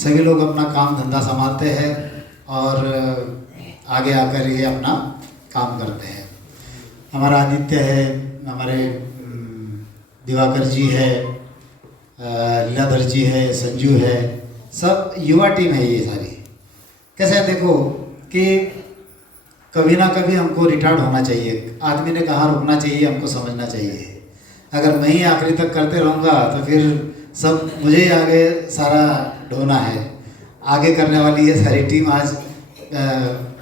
सभी लोग अपना काम धंधा संभालते हैं और आगे आकर ये अपना काम करते हैं। हमारा आदित्य है, हमारे दिवाकर जी है, लीलाधर जी है, संजू है, सब युवा टीम है ये सारी। कैसे है देखो कि कभी ना कभी हमको रिटायर्ड होना चाहिए। आदमी ने कहाँ रुकना चाहिए हमको समझना चाहिए। अगर मैं ही आखिरी तक करते रहूँगा तो फिर सब मुझे ही आगे सारा ढोना है। आगे करने वाली ये सारी टीम आज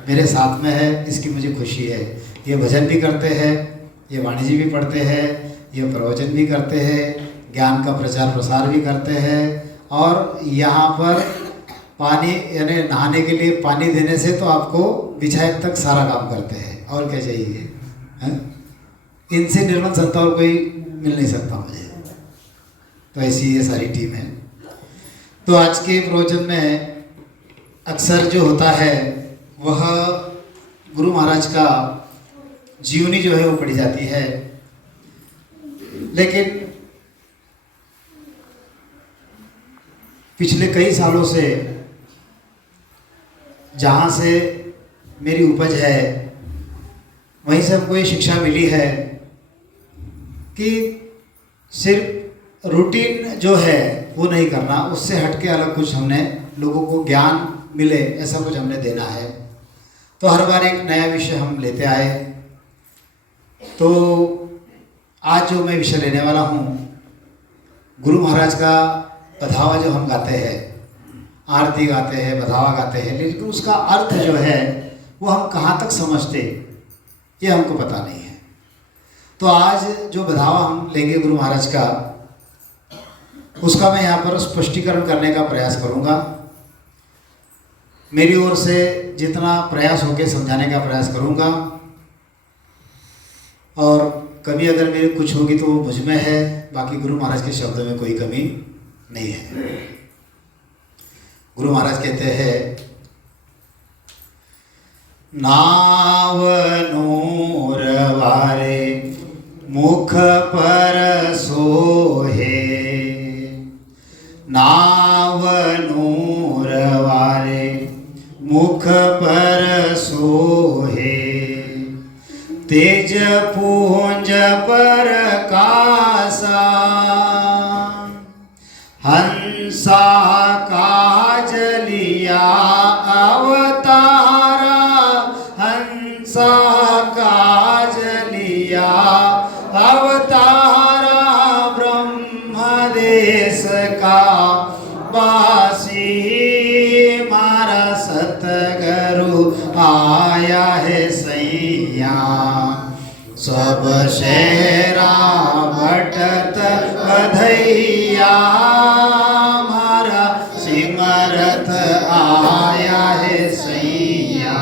मेरे साथ में है, इसकी मुझे खुशी है। ये भजन भी करते हैं, ये वाणिज्य भी पढ़ते हैं, ये प्रवचन भी करते हैं, ज्ञान का प्रचार प्रसार भी करते हैं और यहाँ पर पानी यानी नहाने के लिए पानी देने से तो आपको बिछाए तक सारा काम करते हैं। और क्या चाहिए है? इनसे निर्मल संत और कोई मिल नहीं सकता मुझे। तो ऐसी ये सारी टीम है। तो आज के प्रवचन में अक्सर जो होता है वह गुरु महाराज का जीवनी जो है वो पढ़ी जाती है, लेकिन पिछले कई सालों से जहाँ से मेरी उपज है वहीं से हमको ये शिक्षा मिली है कि सिर्फ रूटीन जो है वो नहीं करना, उससे हटके अलग कुछ हमने लोगों को ज्ञान मिले ऐसा कुछ हमने देना है। तो हर बार एक नया विषय हम लेते आए। तो आज जो मैं विषय लेने वाला हूँ, गुरु महाराज का बधावा जो हम गाते हैं, आरती गाते हैं, बधावा गाते हैं, लेकिन उसका अर्थ जो है वो हम कहाँ तक समझते ये हमको पता नहीं है। तो आज जो बधावा हम लेंगे गुरु महाराज का, उसका मैं यहाँ पर स्पष्टीकरण करने का प्रयास करूँगा। मेरी ओर से जितना प्रयास होके समझाने का प्रयास करूँगा और कभी अगर मेरी कुछ होगी तो वो मुझ में है, बाकी गुरु महाराज के शब्दों में कोई कमी नहीं है। गुरु महाराज कहते हैं, नाव नूर वारे मुख पर सोहे, नाव नूर वारे मुख पर सोहे, तेज पुंज पर कासा, हंसा काजलिया अवतारा, हंसा काजलिया अवतारा, ब्रह्मदेश का वासी मारा सतगुरु आया है सैया, सब शेरा भटत बधैया, मारा सिमरत आया है सैया,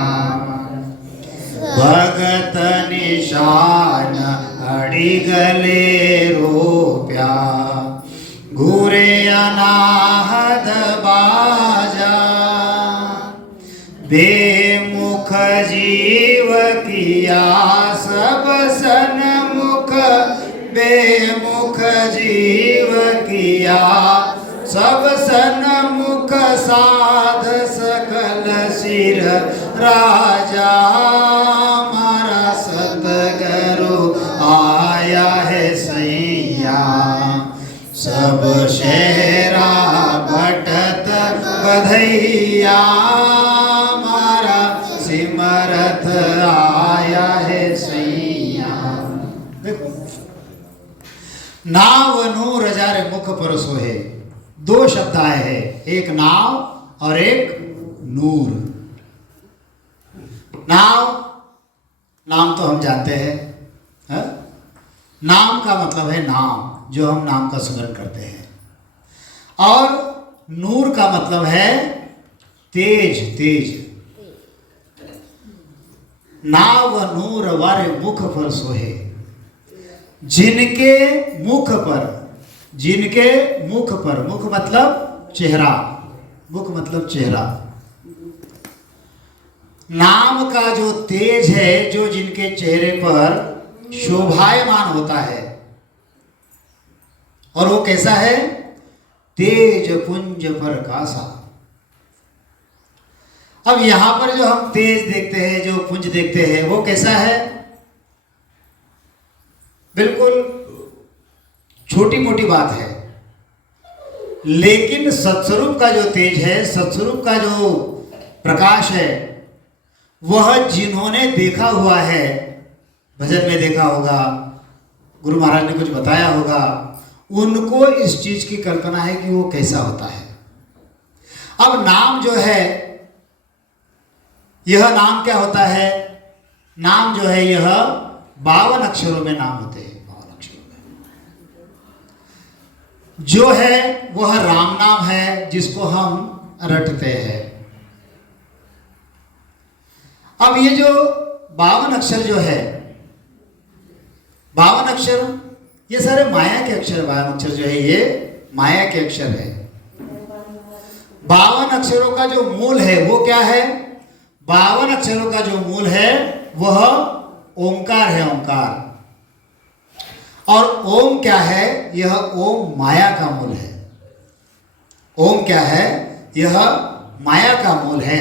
भगत निशान अड़ी गले रोप्या, घूरे अनाहद बाजा, बेमुख जीव किया सब सन्मुख, बेमुख जीव किया सब सन्मुख, साध सकल सिर राजा, मारा सतगुरु आया है सैया, सब शेरा भटत बधैया, मारा सिमरत आया है सैया। देखो, नाव नूर हजारे मुख पर सोहे, दो शब्द आए हैं, एक नाव और एक नूर। नाव, नाम तो हम जानते हैं, है? नाम का मतलब है नाम, जो हम नाम का सुमरण करते हैं, और नूर का मतलब है तेज, तेज। नाव नूर वारे मुख पर सोहे, जिनके मुख पर, जिनके मुख पर, मुख मतलब चेहरा, मुख मतलब चेहरा, नाम का जो तेज है, जो जिनके चेहरे पर शोभायमान होता है, और वो कैसा है? तेज पुंज पर कासा, अब यहां पर जो हम तेज देखते हैं, जो पुंज देखते हैं, वो कैसा है? बिल्कुल छोटी मोटी बात है, लेकिन सत्स्वरूप का जो तेज है, सत्स्वरूप का जो प्रकाश है, वह जिन्होंने देखा हुआ है, भजन में देखा होगा, गुरु महाराज ने कुछ बताया होगा, उनको इस चीज की कल्पना है कि वो कैसा होता है। अब नाम जो है, यह नाम क्या होता है? नाम जो है यह 52 अक्षरों में नाम होते हैं। 52 अक्षरों में जो है वह राम नाम है, जिसको हम रटते हैं। अब ये जो 52 अक्षर जो है, 52 अक्षर, ये सारे माया के अक्षर, 52 अक्षर जो है ये माया के अक्षर है। 52 अक्षरों का जो मूल है वो क्या है? 52 अक्षरों का जो मूल है वह ओंकार है, ओंकार। और ओम क्या है? यह ओम माया का मूल है। ओम क्या है? यह माया का मूल है।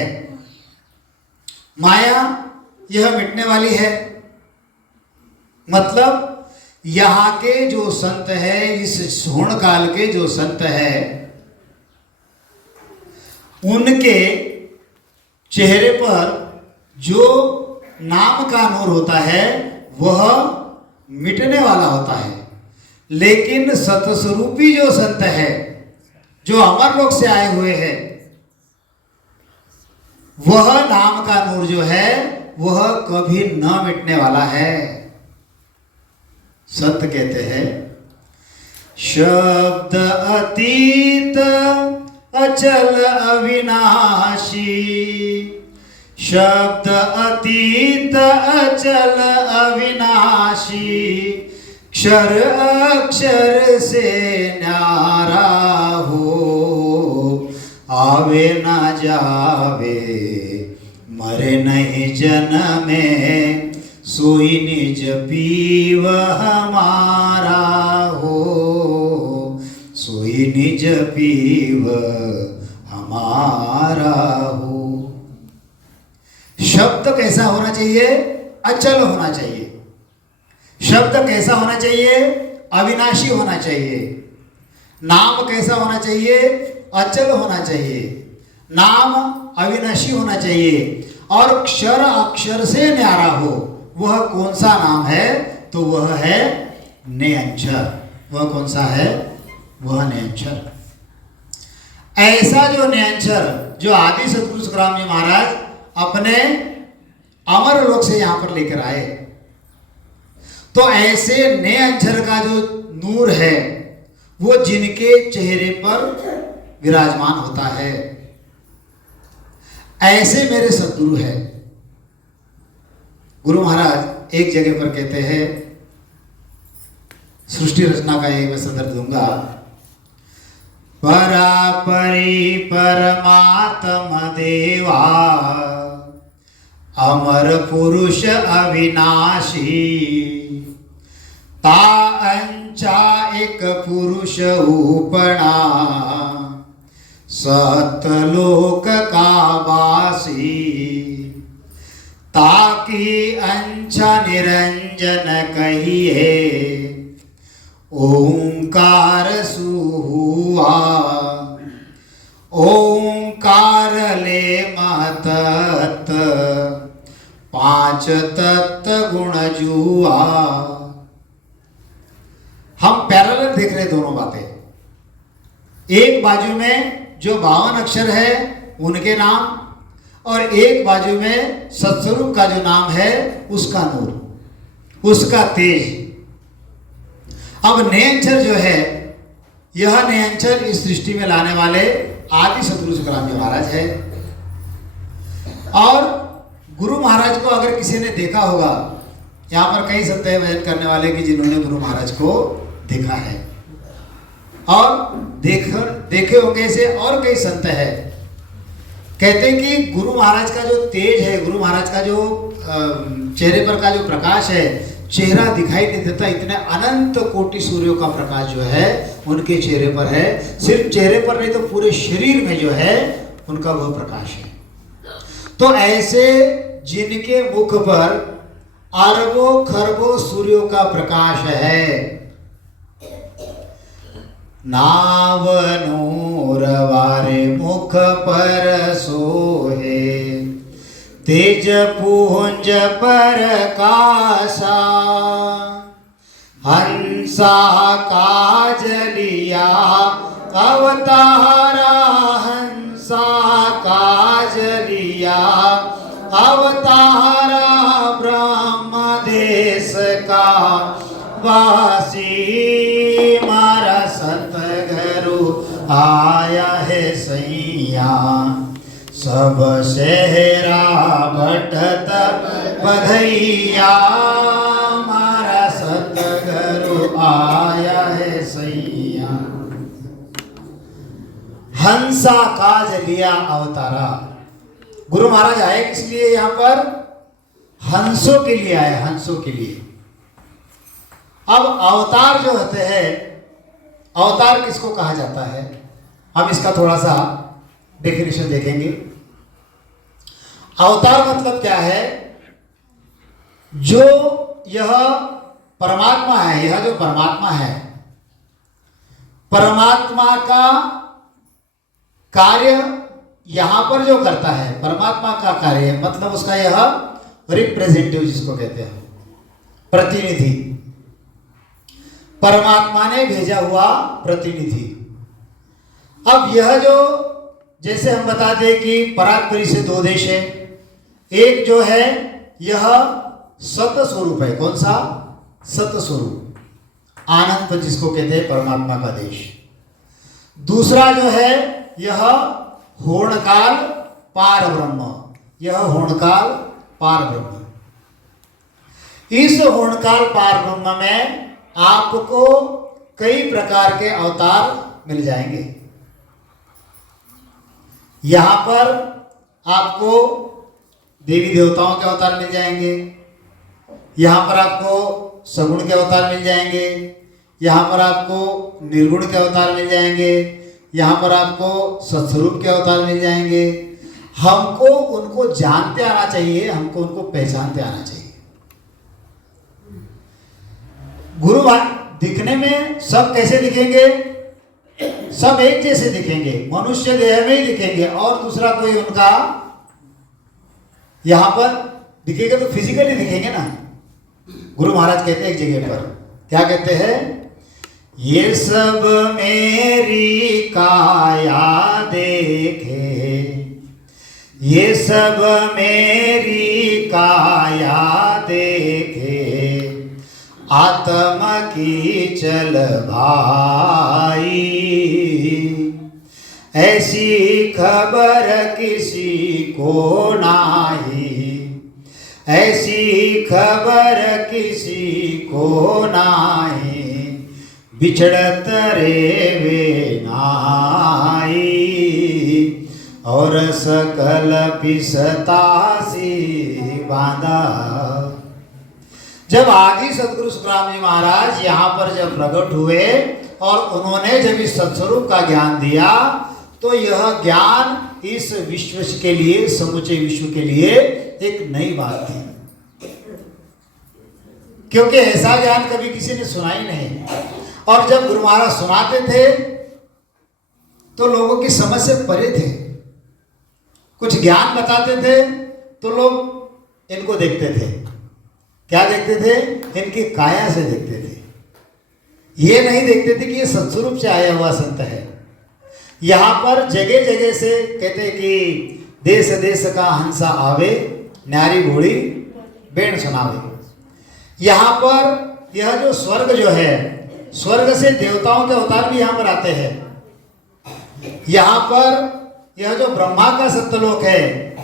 माया यह मिटने वाली है। मतलब यहाँ के जो संत है, इस स्वर्ण काल के जो संत है, उनके चेहरे पर जो नाम का नूर होता है वह मिटने वाला होता है। लेकिन सतस्वरूपी जो संत है, जो अमर लोक से आए हुए हैं, वह नाम का नूर जो है वह कभी न मिटने वाला है। संत कहते हैं, शब्द अतीत अचल अविनाशी, शब्द अतीत अचल अविनाशी, क्षर अक्षर से न्यारा हो, आवे ना जावे मरे नहीं जन्मे, सोई निज पीव हमारा हो, सोई निज पीव हमारा हो। शब्द कैसा होना चाहिए? अचल होना चाहिए। शब्द कैसा होना चाहिए? अविनाशी होना चाहिए। नाम कैसा होना चाहिए? अचल होना चाहिए। नाम अविनाशी होना चाहिए। और क्षर अक्षर से न्यारा हो। वह कौन सा नाम है? तो वह है नेअक्षर। वह कौन सा है? वह नेअक्षर। ऐसा जो नेअक्षर, जो आदि सतगुरु सुखराम जी महाराज अपने अमर लोक से यहां पर लेकर आए, तो ऐसे नेअक्षर का जो नूर है वो जिनके चेहरे पर विराजमान होता है, ऐसे मेरे सद्गुरु है। गुरु महाराज एक जगह पर कहते हैं, सृष्टि रचना का एक मैं संदर्भ दूंगा, परापरि परमात्म देवा, अमर पुरुष अविनाशी, ता अंचा एक पुरुष उपना, सतलोक का वासी, ताकि अंचा निरंजन कहिए, ओंकार सुहुआ, ओंकार ले महतत, पांच तत्व गुण जुआ। हम पैरेलल देख रहे दोनों बातें। एक बाजू में जो 52 अक्षर है उनके नाम, और एक बाजू में सत्स्वरूप का जो नाम है उसका नूर, उसका तेज। अब नेअक्षर जो है, यह नेअक्षर इस सृष्टि में लाने वाले आदि सतगुरु सुखराम जी महाराज है। और गुरु महाराज को अगर किसी ने देखा होगा, यहाँ पर कई संत हैं भजन करने वाले कि जिन्होंने गुरु महाराज को देखा है, और देखे होंगे ऐसे और कई संत हैं। कहते हैं कि गुरु महाराज का जो तेज है, गुरु महाराज का जो चेहरे पर का जो प्रकाश है, चेहरा दिखाई नहीं देता, इतने अनंत कोटि सूर्यों का प्रकाश जो है उनके चेहरे पर है। सिर्फ चेहरे पर नहीं तो पूरे शरीर में जो है उनका वह प्रकाश है। तो ऐसे जिनके मुख पर अरबों खरबों सूर्यों का प्रकाश है, नाव नूर वारे मुख पर सोहे, तेज पुंज पर कासा, हंसा काजलिया अवतारा, हंसा काजलिया अवतारा, ब्रह्म देश का वासी मारा सतगुरु आया है सैया, सब सेहरा भटत बधैया, मारा सतगुरु आया है सैया। हंसा काज लिया अवतारा, गुरु महाराज आए किस लिए? यहां पर हंसों के लिए आए, हंसों के लिए। अब अवतार जो होते हैं, अवतार किसको कहा जाता है? हम इसका थोड़ा सा डेफिनेशन देखेंगे। अवतार मतलब क्या है? जो यह परमात्मा है, यह जो परमात्मा है, परमात्मा का कार्य यहां पर जो करता है, परमात्मा का कार्य मतलब उसका यह रिप्रेजेंटेटिव जिसको कहते हैं, प्रतिनिधि, परमात्मा ने भेजा हुआ प्रतिनिधि। अब यह जो, जैसे हम बता दें कि परात्परी से दो देश है, एक जो है यह सत स्वरूप है। कौन सा? सत स्वरूप, आनंद जिसको कहते हैं, परमात्मा का देश। दूसरा जो है यह होणकाल पार ब्रह्म, यह होणकाल पार ब्रह्म। इस होणकाल पार ब्रह्म में आपको कई प्रकार के अवतार मिल जाएंगे। यहां पर आपको देवी देवताओं के अवतार मिल जाएंगे, यहां पर आपको सगुण के अवतार मिल जाएंगे, यहां पर आपको निर्गुण के अवतार मिल जाएंगे, यहां पर आपको सत्स्वरूप के अवतार मिल जाएंगे। हमको उनको जानते आना चाहिए, हमको उनको पहचानते आना चाहिए। गुरु दिखने में सब कैसे दिखेंगे? सब एक जैसे दिखेंगे, मनुष्य देह में ही दिखेंगे, और दूसरा कोई उनका यहां पर दिखेगा तो फिजिकली दिखेंगे ना। गुरु महाराज कहते हैं एक जगह पर, क्या कहते हैं? ये सब मेरी काया देखे, ये सब मेरी काया देखे, आत्मा की चल भाई, ऐसी खबर किसी को नाही, ऐसी खबर किसी को नाही, बिछड़त रे वे नाई, और सकल पिसतासी बांधा। जब आदि सदगुरु सुखराम जी महाराज यहाँ पर जब प्रकट हुए और उन्होंने जब इस सत्स्वरूप का ज्ञान दिया, तो यह ज्ञान इस विश्व के लिए, समूचे विश्व के लिए एक नई बात थी, क्योंकि ऐसा ज्ञान कभी किसी ने सुना ही नहीं। और जब गुरु महाराज सुनाते थे तो लोगों की समझ से परे थे। कुछ ज्ञान बताते थे तो लोग इनको देखते थे, क्या देखते थे? इनकी काया से देखते थे, ये नहीं देखते थे कि ये सत्स्वरूप से आया हुआ संत है। यहाँ पर जगह जगह से कहते कि देश देश का हंसा आवे, न्यारी घोड़ी बेण सुनावे। यहाँ पर यह जो स्वर्ग जो है, स्वर्ग से देवताओं के अवतार भी यहाँ पर आते हैं। यहाँ पर यह जो ब्रह्मा का सत्यलोक है,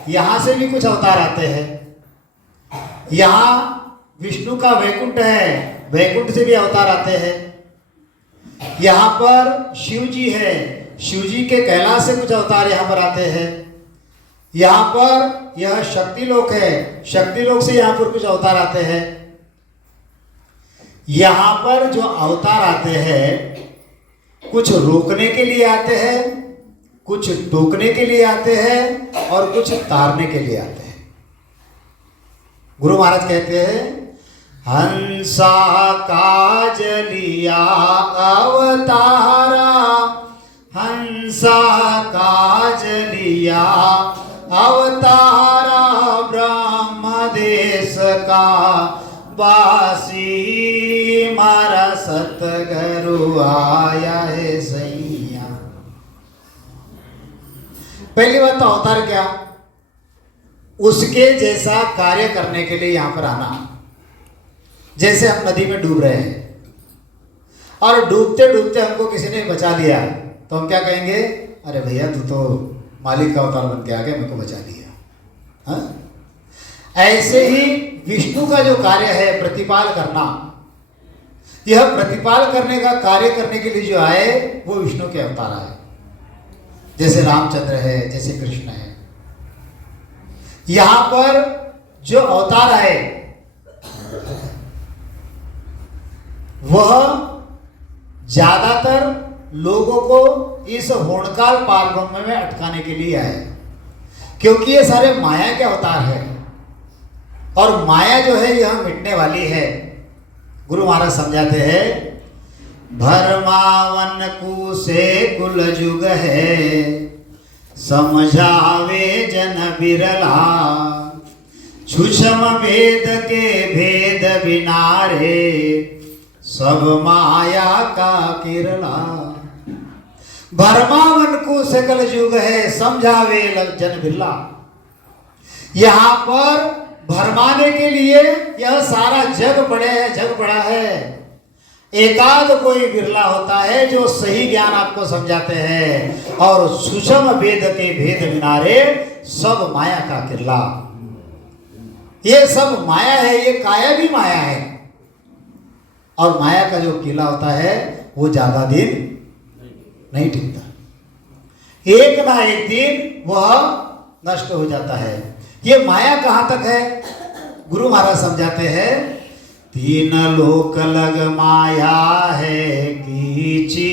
यहाँ से भी कुछ अवतार आते हैं। यहाँ विष्णु का वैकुंठ है, वैकुंठ से भी अवतार आते हैं। यहाँ पर शिव जी है, शिव जी के कैलाश से कुछ अवतार यहाँ पर आते हैं। यहाँ पर यह शक्ति लोक है, शक्ति लोक से यहाँ पर कुछ अवतार आते हैं। यहाँ पर जो अवतार आते हैं, कुछ रोकने के लिए आते हैं कुछ टोकने के लिए आते हैं और कुछ तारने के लिए आते हैं। गुरु महाराज कहते हैं, हंसा काज लिया अवतारा, हंसा काज लिया अवतारा, ब्रह्म देश का वासी मारा सतगुरु आया है सैया। पहली बात तो अवतार क्या, उसके जैसा कार्य करने के लिए यहां पर आना। जैसे हम नदी में डूब रहे हैं और डूबते डूबते हमको किसी ने बचा लिया, तो हम क्या कहेंगे, अरे भैया तू तो मालिक का अवतार बन के आ गया, मेरे को बचा लिया। हाँ? ऐसे ही विष्णु का जो कार्य है प्रतिपाल करना, यह प्रतिपाल करने का कार्य करने के लिए जो आए वो विष्णु के अवतार आए। जैसे रामचंद्र है, जैसे कृष्ण है। यहां पर जो अवतार आए वह ज्यादातर लोगों को इस होणकाल पार ब्रह्म में अटकाने के लिए आए, क्योंकि ये सारे माया के अवतार है और माया जो है यह मिटने वाली है। गुरु महाराज समझाते हैं, भरमावन कुसे कुल जुग है, समझावे जन बिरला, छुछम भेद के भेद बिनारे, सब माया का किरला। भरमावन को सकल युग है, समझावे जन बिरला। यहां पर भरमाने के लिए यह सारा जग पड़ा है। एकाध कोई बिरला होता है जो सही ज्ञान आपको समझाते हैं, और सूक्ष्म वेद के भेद बिनारे, सब माया का किरला। ये सब माया है, ये काया भी माया है, और माया का जो किला होता है वो ज्यादा दिन नहीं टिकता। एक ना एक दिन वह नष्ट हो जाता है। ये माया कहां तक है, गुरु महाराज समझाते हैं, तीन लोक लग माया है कीची,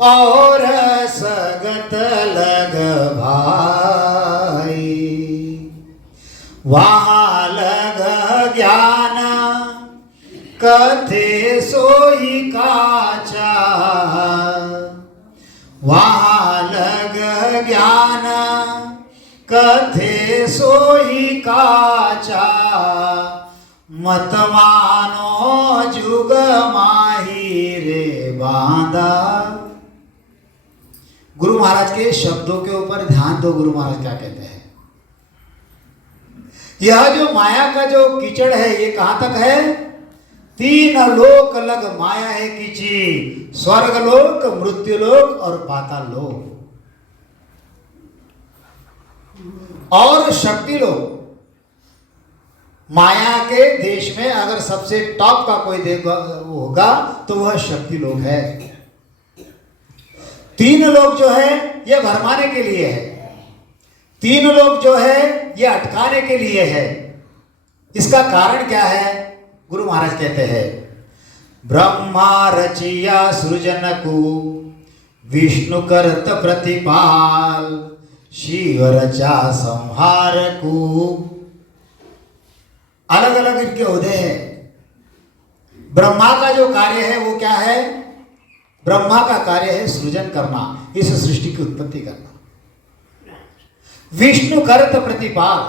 और सगत लग भाई, वहां लग ज्ञान कथे सोई काचा, वहां लग ज्ञान कथे सोई काचा, मत मानो जुग माही रे बांधा। गुरु महाराज के शब्दों के ऊपर ध्यान दो। गुरु महाराज क्या कहते हैं, यह जो माया का जो कीचड़ है ये कहां तक है, तीन लोक लग माया है कीची, स्वर्ग लोक, मृत्यु लोक और पाताल लोक और शक्ति लोक। माया के देश में अगर सबसे टॉप का कोई होगा तो वह शक्ति लोक है। तीन लोग जो है ये भरमाने के लिए है, तीन लोग जो है ये अटकाने के लिए है। इसका कारण क्या है, गुरु महाराज कहते हैं, ब्रह्मा रचिया सृजन को, विष्णु करत प्रतिपाल, शिव रचा संहार को। अलग अलग इनके ओहदे हैं। ब्रह्मा का जो कार्य है वो क्या है, ब्रह्मा का कार्य है सृजन करना, इस सृष्टि की उत्पत्ति करना। विष्णु करत प्रतिपाल,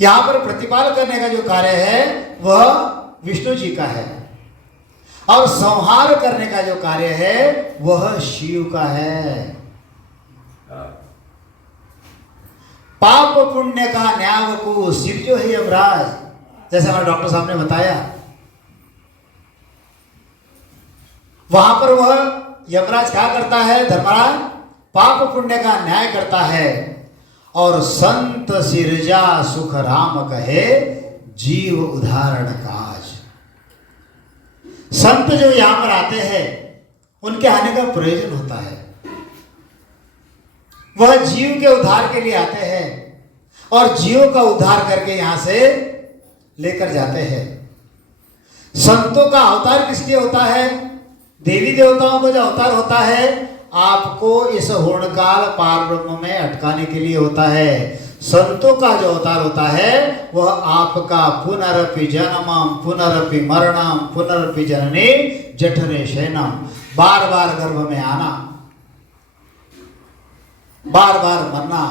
यहां पर प्रतिपाल करने का जो कार्य है वह विष्णु जी का है, और संहार करने का जो कार्य है वह शिव का है। पाप पुण्य का न्याय को सिर जो है यमराज, जैसे हमारे डॉक्टर साहब ने बताया, वहां पर वह यमराज क्या करता है, धर्मराज पाप पुण्य का न्याय करता है, और संत सिरजा सुख राम कहे, जीव उदाहरण काज। संत जो यहां पर आते हैं उनके आने का प्रयोजन होता है, वह जीव के उद्धार के लिए आते हैं और जीवों का उद्धार करके यहां से लेकर जाते हैं। संतों का अवतार किस लिए होता है, देवी देवताओं का जो अवतार होता है आपको इस हूणकाल पार ब्रह्म में अटकाने के लिए होता है। संतों का जो अवतार होता है वह आपका पुनरपि जन्मम पुनरपि मरणम पुनरपि जननी जठरे शयनम, बार बार गर्भ में आना, बार बार मरना।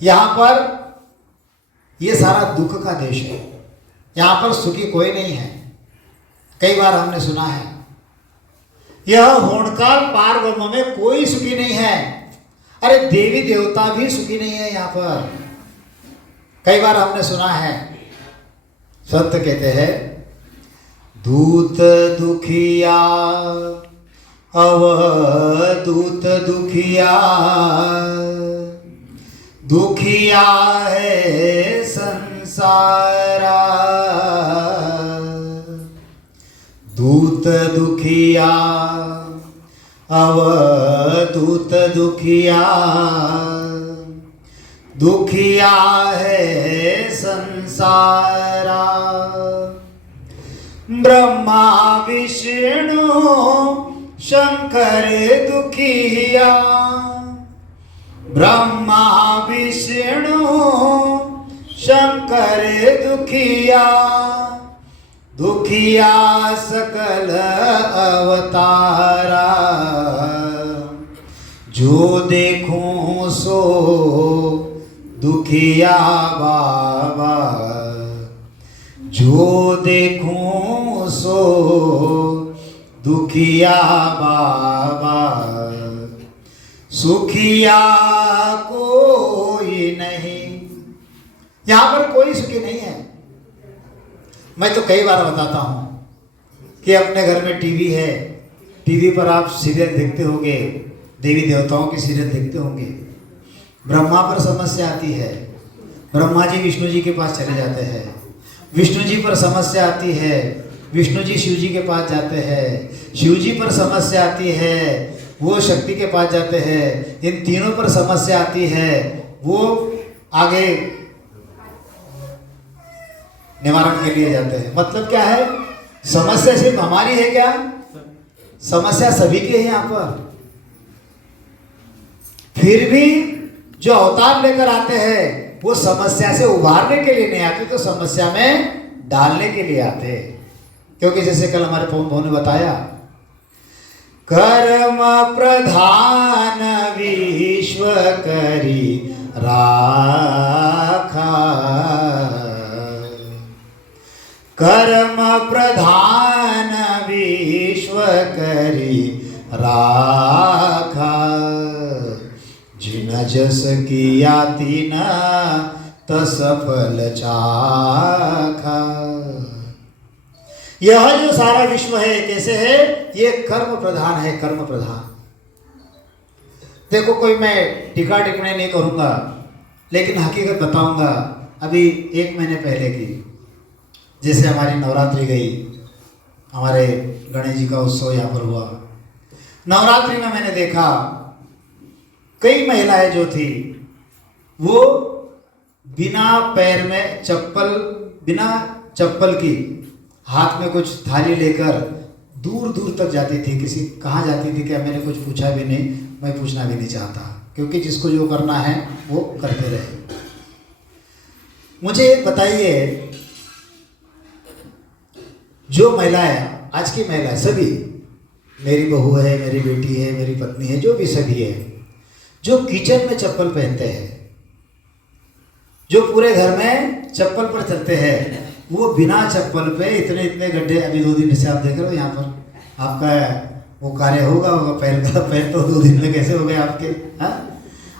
यहां पर यह सारा दुख का देश है, यहां पर सुखी कोई नहीं है। कई बार हमने सुना है यह हूणकाल पार ब्रह्म में कोई सुखी नहीं है। अरे देवी देवता भी सुखी नहीं है यहाँ पर। कई बार हमने सुना है, संत कहते हैं दूत दुखिया अवधूत दुखिया, दुखिया है संसारा, दूत दुखिया अवधूत दुखिया, दुखिया है संसारा। ब्रह्मा विष्णु शंकर दुखिया, ब्रह्मा विष्णु शंकर दुखिया, दुखिया सकल अवतारा। जो देखूं सो दुखिया बाबा, जो देखूं सो दुखिया बाबा, सुखिया कोई नहीं। यहां पर कोई सुखी नहीं है। मैं तो कई बार बताता हूं कि अपने घर में टीवी है, टीवी पर आप सीरियल देखते होंगे, देवी देवताओं की सीरियल देखते होंगे। ब्रह्मा पर समस्या आती है, ब्रह्मा जी विष्णु जी के पास चले जाते हैं। विष्णु जी पर समस्या आती है, विष्णु जी शिव जी के पास जाते हैं। शिव जी पर समस्या आती है, वो शक्ति के पास जाते हैं। इन तीनों पर समस्या आती है, वो आगे निवारण के लिए जाते हैं। मतलब क्या है, समस्या सिर्फ हमारी है क्या? समस्या सभी की है यहाँ पर। फिर भी जो अवतार लेकर आते हैं वो समस्या से उबारने के लिए नहीं आते, तो समस्या में डालने के लिए आते हैं। क्योंकि जैसे कल हमारे पवन भाव ने बताया, कर्म प्रधान विश्व करी राखा, कर्म प्रधान विश्व करी राखा, जिन जस किया तीन तस फल चाखा। यह जो सारा विश्व है कैसे है? ये कर्म प्रधान है, कर्म प्रधान। देखो, कोई मैं टीका टिप्पणी नहीं करूंगा, लेकिन हकीकत बताऊंगा। अभी 1 महीने पहले की, जैसे हमारी नवरात्रि गई, हमारे गणेश जी का उत्सव यहाँ पर हुआ। नवरात्रि में मैंने देखा कई महिलाएं जो थी वो बिना पैर में चप्पल, बिना चप्पल की, हाथ में कुछ थाली लेकर दूर दूर तक जाती थी। किसी कहाँ जाती थी क्या मैंने कुछ पूछा भी नहीं, मैं पूछना भी नहीं चाहता, क्योंकि जिसको जो करना है वो करते रहे। मुझे एक बताइए, जो महिलाएं, आज की महिलाएं सभी, मेरी बहू है, मेरी बेटी है, मेरी पत्नी है, जो भी सभी है, जो किचन में चप्पल पहनते हैं, जो पूरे घर में चप्पल पर चलते हैं, वो बिना चप्पल पे इतने इतने गड्ढे, अभी 2 दिन से आप देख रहे हो यहाँ पर, आपका वो कार्य होगा पैर तो 2 दिन में कैसे हो गए आपके, हाँ?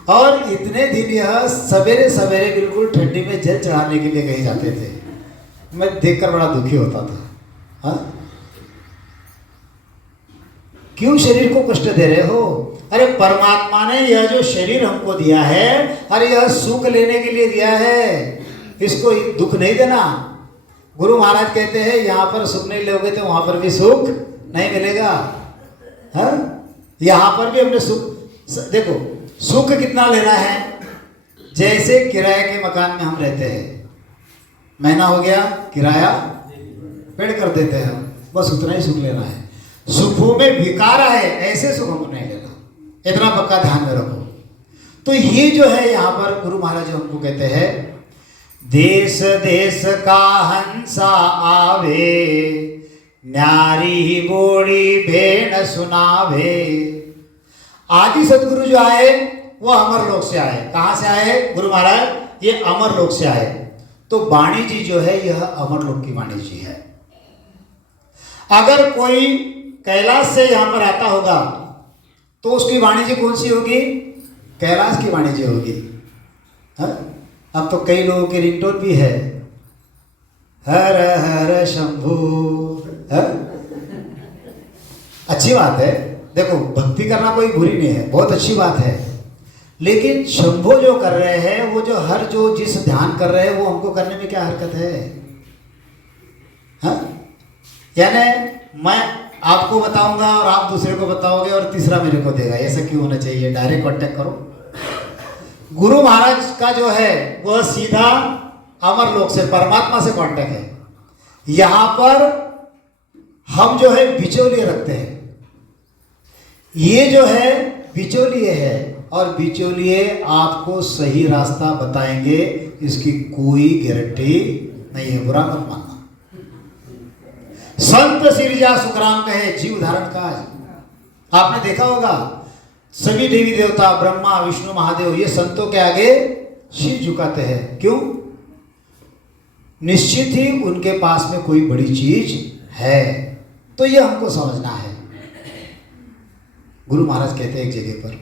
और इतने दिन यह सवेरे सवेरे बिल्कुल ठंडी में जल चढ़ाने के लिए कहीं जाते थे। मैं देखकर बड़ा दुखी होता था, हाँ? क्यों शरीर को कष्ट दे रहे हो? अरे परमात्मा ने यह जो शरीर हमको दिया है, अरे यह सुख लेने के लिए दिया है, इसको दुख नहीं देना। गुरु महाराज कहते हैं यहाँ पर सुख नहीं लोगे तो वहां पर भी सुख नहीं मिलेगा, हाँ? यहाँ पर भी हमने सुख, देखो सुख कितना लेना है। जैसे किराए के मकान में हम रहते हैं, महीना हो गया किराया पेड कर देते हैं हम, बस उतना ही सुख लेना है। सुखों में विकार है, ऐसे सुखों को नहीं लेना, इतना पक्का ध्यान में रखो। तो ये जो है यहाँ पर गुरु महाराज हमको कहते हैं, देश देश का हंसा आवे, न्यारी बोड़ी भेड़ सुनावे। आदि सदगुरु जो आए वो अमर लोक से आए। कहाँ से आए गुरु महाराज? ये अमर लोक से आए। तो वाणी जी जो है यह अमर लोक की वाणी जी है। अगर कोई कैलाश से यहां पर आता होगा तो उसकी वाणी जी कौन सी होगी? कैलाश की वाणी जी होगी। अब तो कई लोगों की रिंगटोन भी है, हर हर शंभू। अच्छी बात है, देखो भक्ति करना कोई बुरी नहीं है, बहुत अच्छी बात है। लेकिन शंभो जो कर रहे हैं, वो जो जिस ध्यान कर रहे हैं, वो हमको करने में क्या हरकत है? यानी मैं आपको बताऊंगा और आप दूसरे को बताओगे और तीसरा मेरे को देगा, ऐसा क्यों होना चाहिए? डायरेक्ट कांटेक्ट करो। गुरु महाराज का जो है वह सीधा अमर लोक से, परमात्मा से कांटेक्ट है। यहां पर हम जो है बिचौलिए रखते हैं। ये जो है बिचौलिए है, और बिचौलिए आपको सही रास्ता बताएंगे, इसकी कोई गारंटी नहीं है। बुरा मत मानना। संत सिरजा सुखराम कहे जीव धारण काज। आपने देखा होगा सभी देवी देवता, ब्रह्मा विष्णु महादेव, ये संतों के आगे शीश झुकाते हैं। क्यों? निश्चित ही उनके पास में कोई बड़ी चीज है। तो ये हमको समझना है। गुरु महाराज कहते हैं एक जगह पर,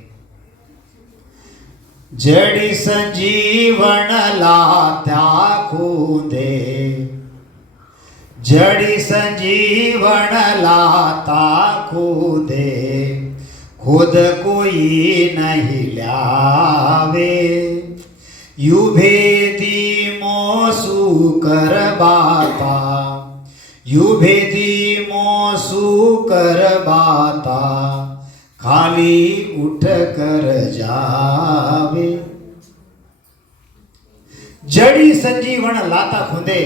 जड़ी संजीवन लात्या खूंदे, जड़ी संजीवन लाता खूंदे, खुद कोई नहीं लावे, यू भेदी मोसू कर बाता, यू भेदी मोसू कर बाता, खाली उठ कर जावे। जड़ी संजीवन लाता खुदे।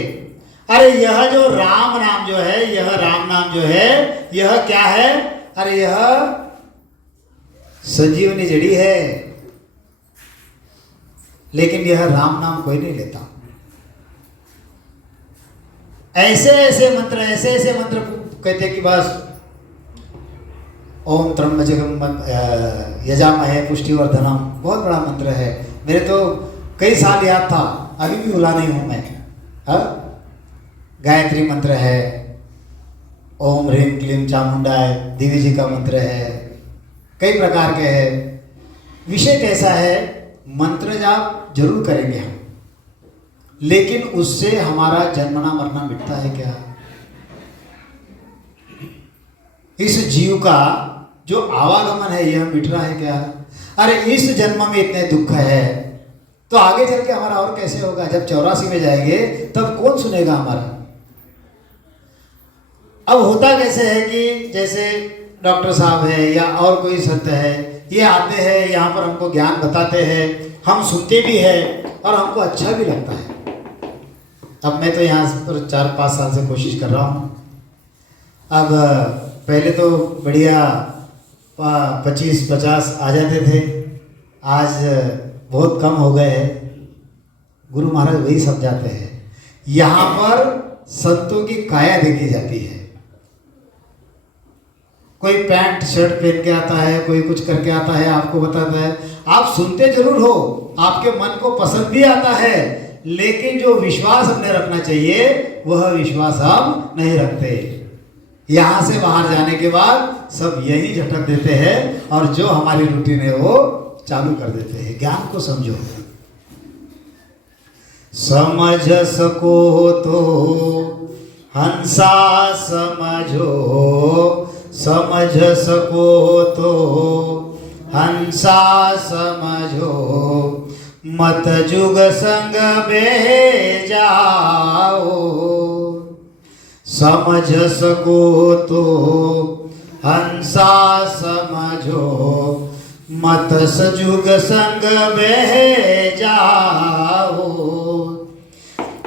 अरे यह जो राम नाम जो है, यह राम नाम जो है, यह क्या है? अरे यह संजीवनी जड़ी है। लेकिन यह राम नाम कोई नहीं लेता। ऐसे ऐसे मंत्र कहते कि बस ओम त्र्यंबकम यजामहे पुष्टिवर्धनम, बहुत बड़ा मंत्र है। मेरे तो कई साल याद था, अभी भी भुला नहीं हूं मैं। गायत्री मंत्र है, ओम ह्रीम क्लीम चामुंडाय देवी जी का मंत्र है, कई प्रकार के हैं। विषय कैसा है? मंत्र जाप जरूर करेंगे हम, लेकिन उससे हमारा जन्मना मरना मिटता है क्या? इस जीव का जो आवागमन है यह मिट रहा है क्या? अरे इस जन्म में इतने दुख है तो आगे चल के हमारा और कैसे होगा? जब 84 में जाएंगे तब कौन सुनेगा हमारा? अब होता कैसे है कि जैसे डॉक्टर साहब है या और कोई संत है, ये आते हैं यहाँ पर, हमको ज्ञान बताते हैं, हम सुनते भी हैं और हमको अच्छा भी लगता है। अब मैं तो यहाँ पर 4-5 साल से कोशिश कर रहा हूँ। अब पहले तो बढ़िया 25-50 आ जाते थे, आज बहुत कम हो गए हैं। गुरु महाराज वही समझाते हैं। यहाँ पर संतों की काया देखी जाती है। कोई पैंट शर्ट पहन के आता है, कोई कुछ करके आता है, आपको बताता है, आप सुनते जरूर हो, आपके मन को पसंद भी आता है, लेकिन जो विश्वास हमने रखना चाहिए वह विश्वास हम नहीं रखते। यहाँ से बाहर जाने के बाद सब यही झटक देते हैं और जो हमारी रूटीन है वो चालू कर देते हैं। ज्ञान को समझो, समझ सको तो हंसा समझो, समझ सको तो हंसा समझो, मत जुग संग बह जाओ। समझ सको तो हंसा समझो, मत सजुग संग बह जाओ।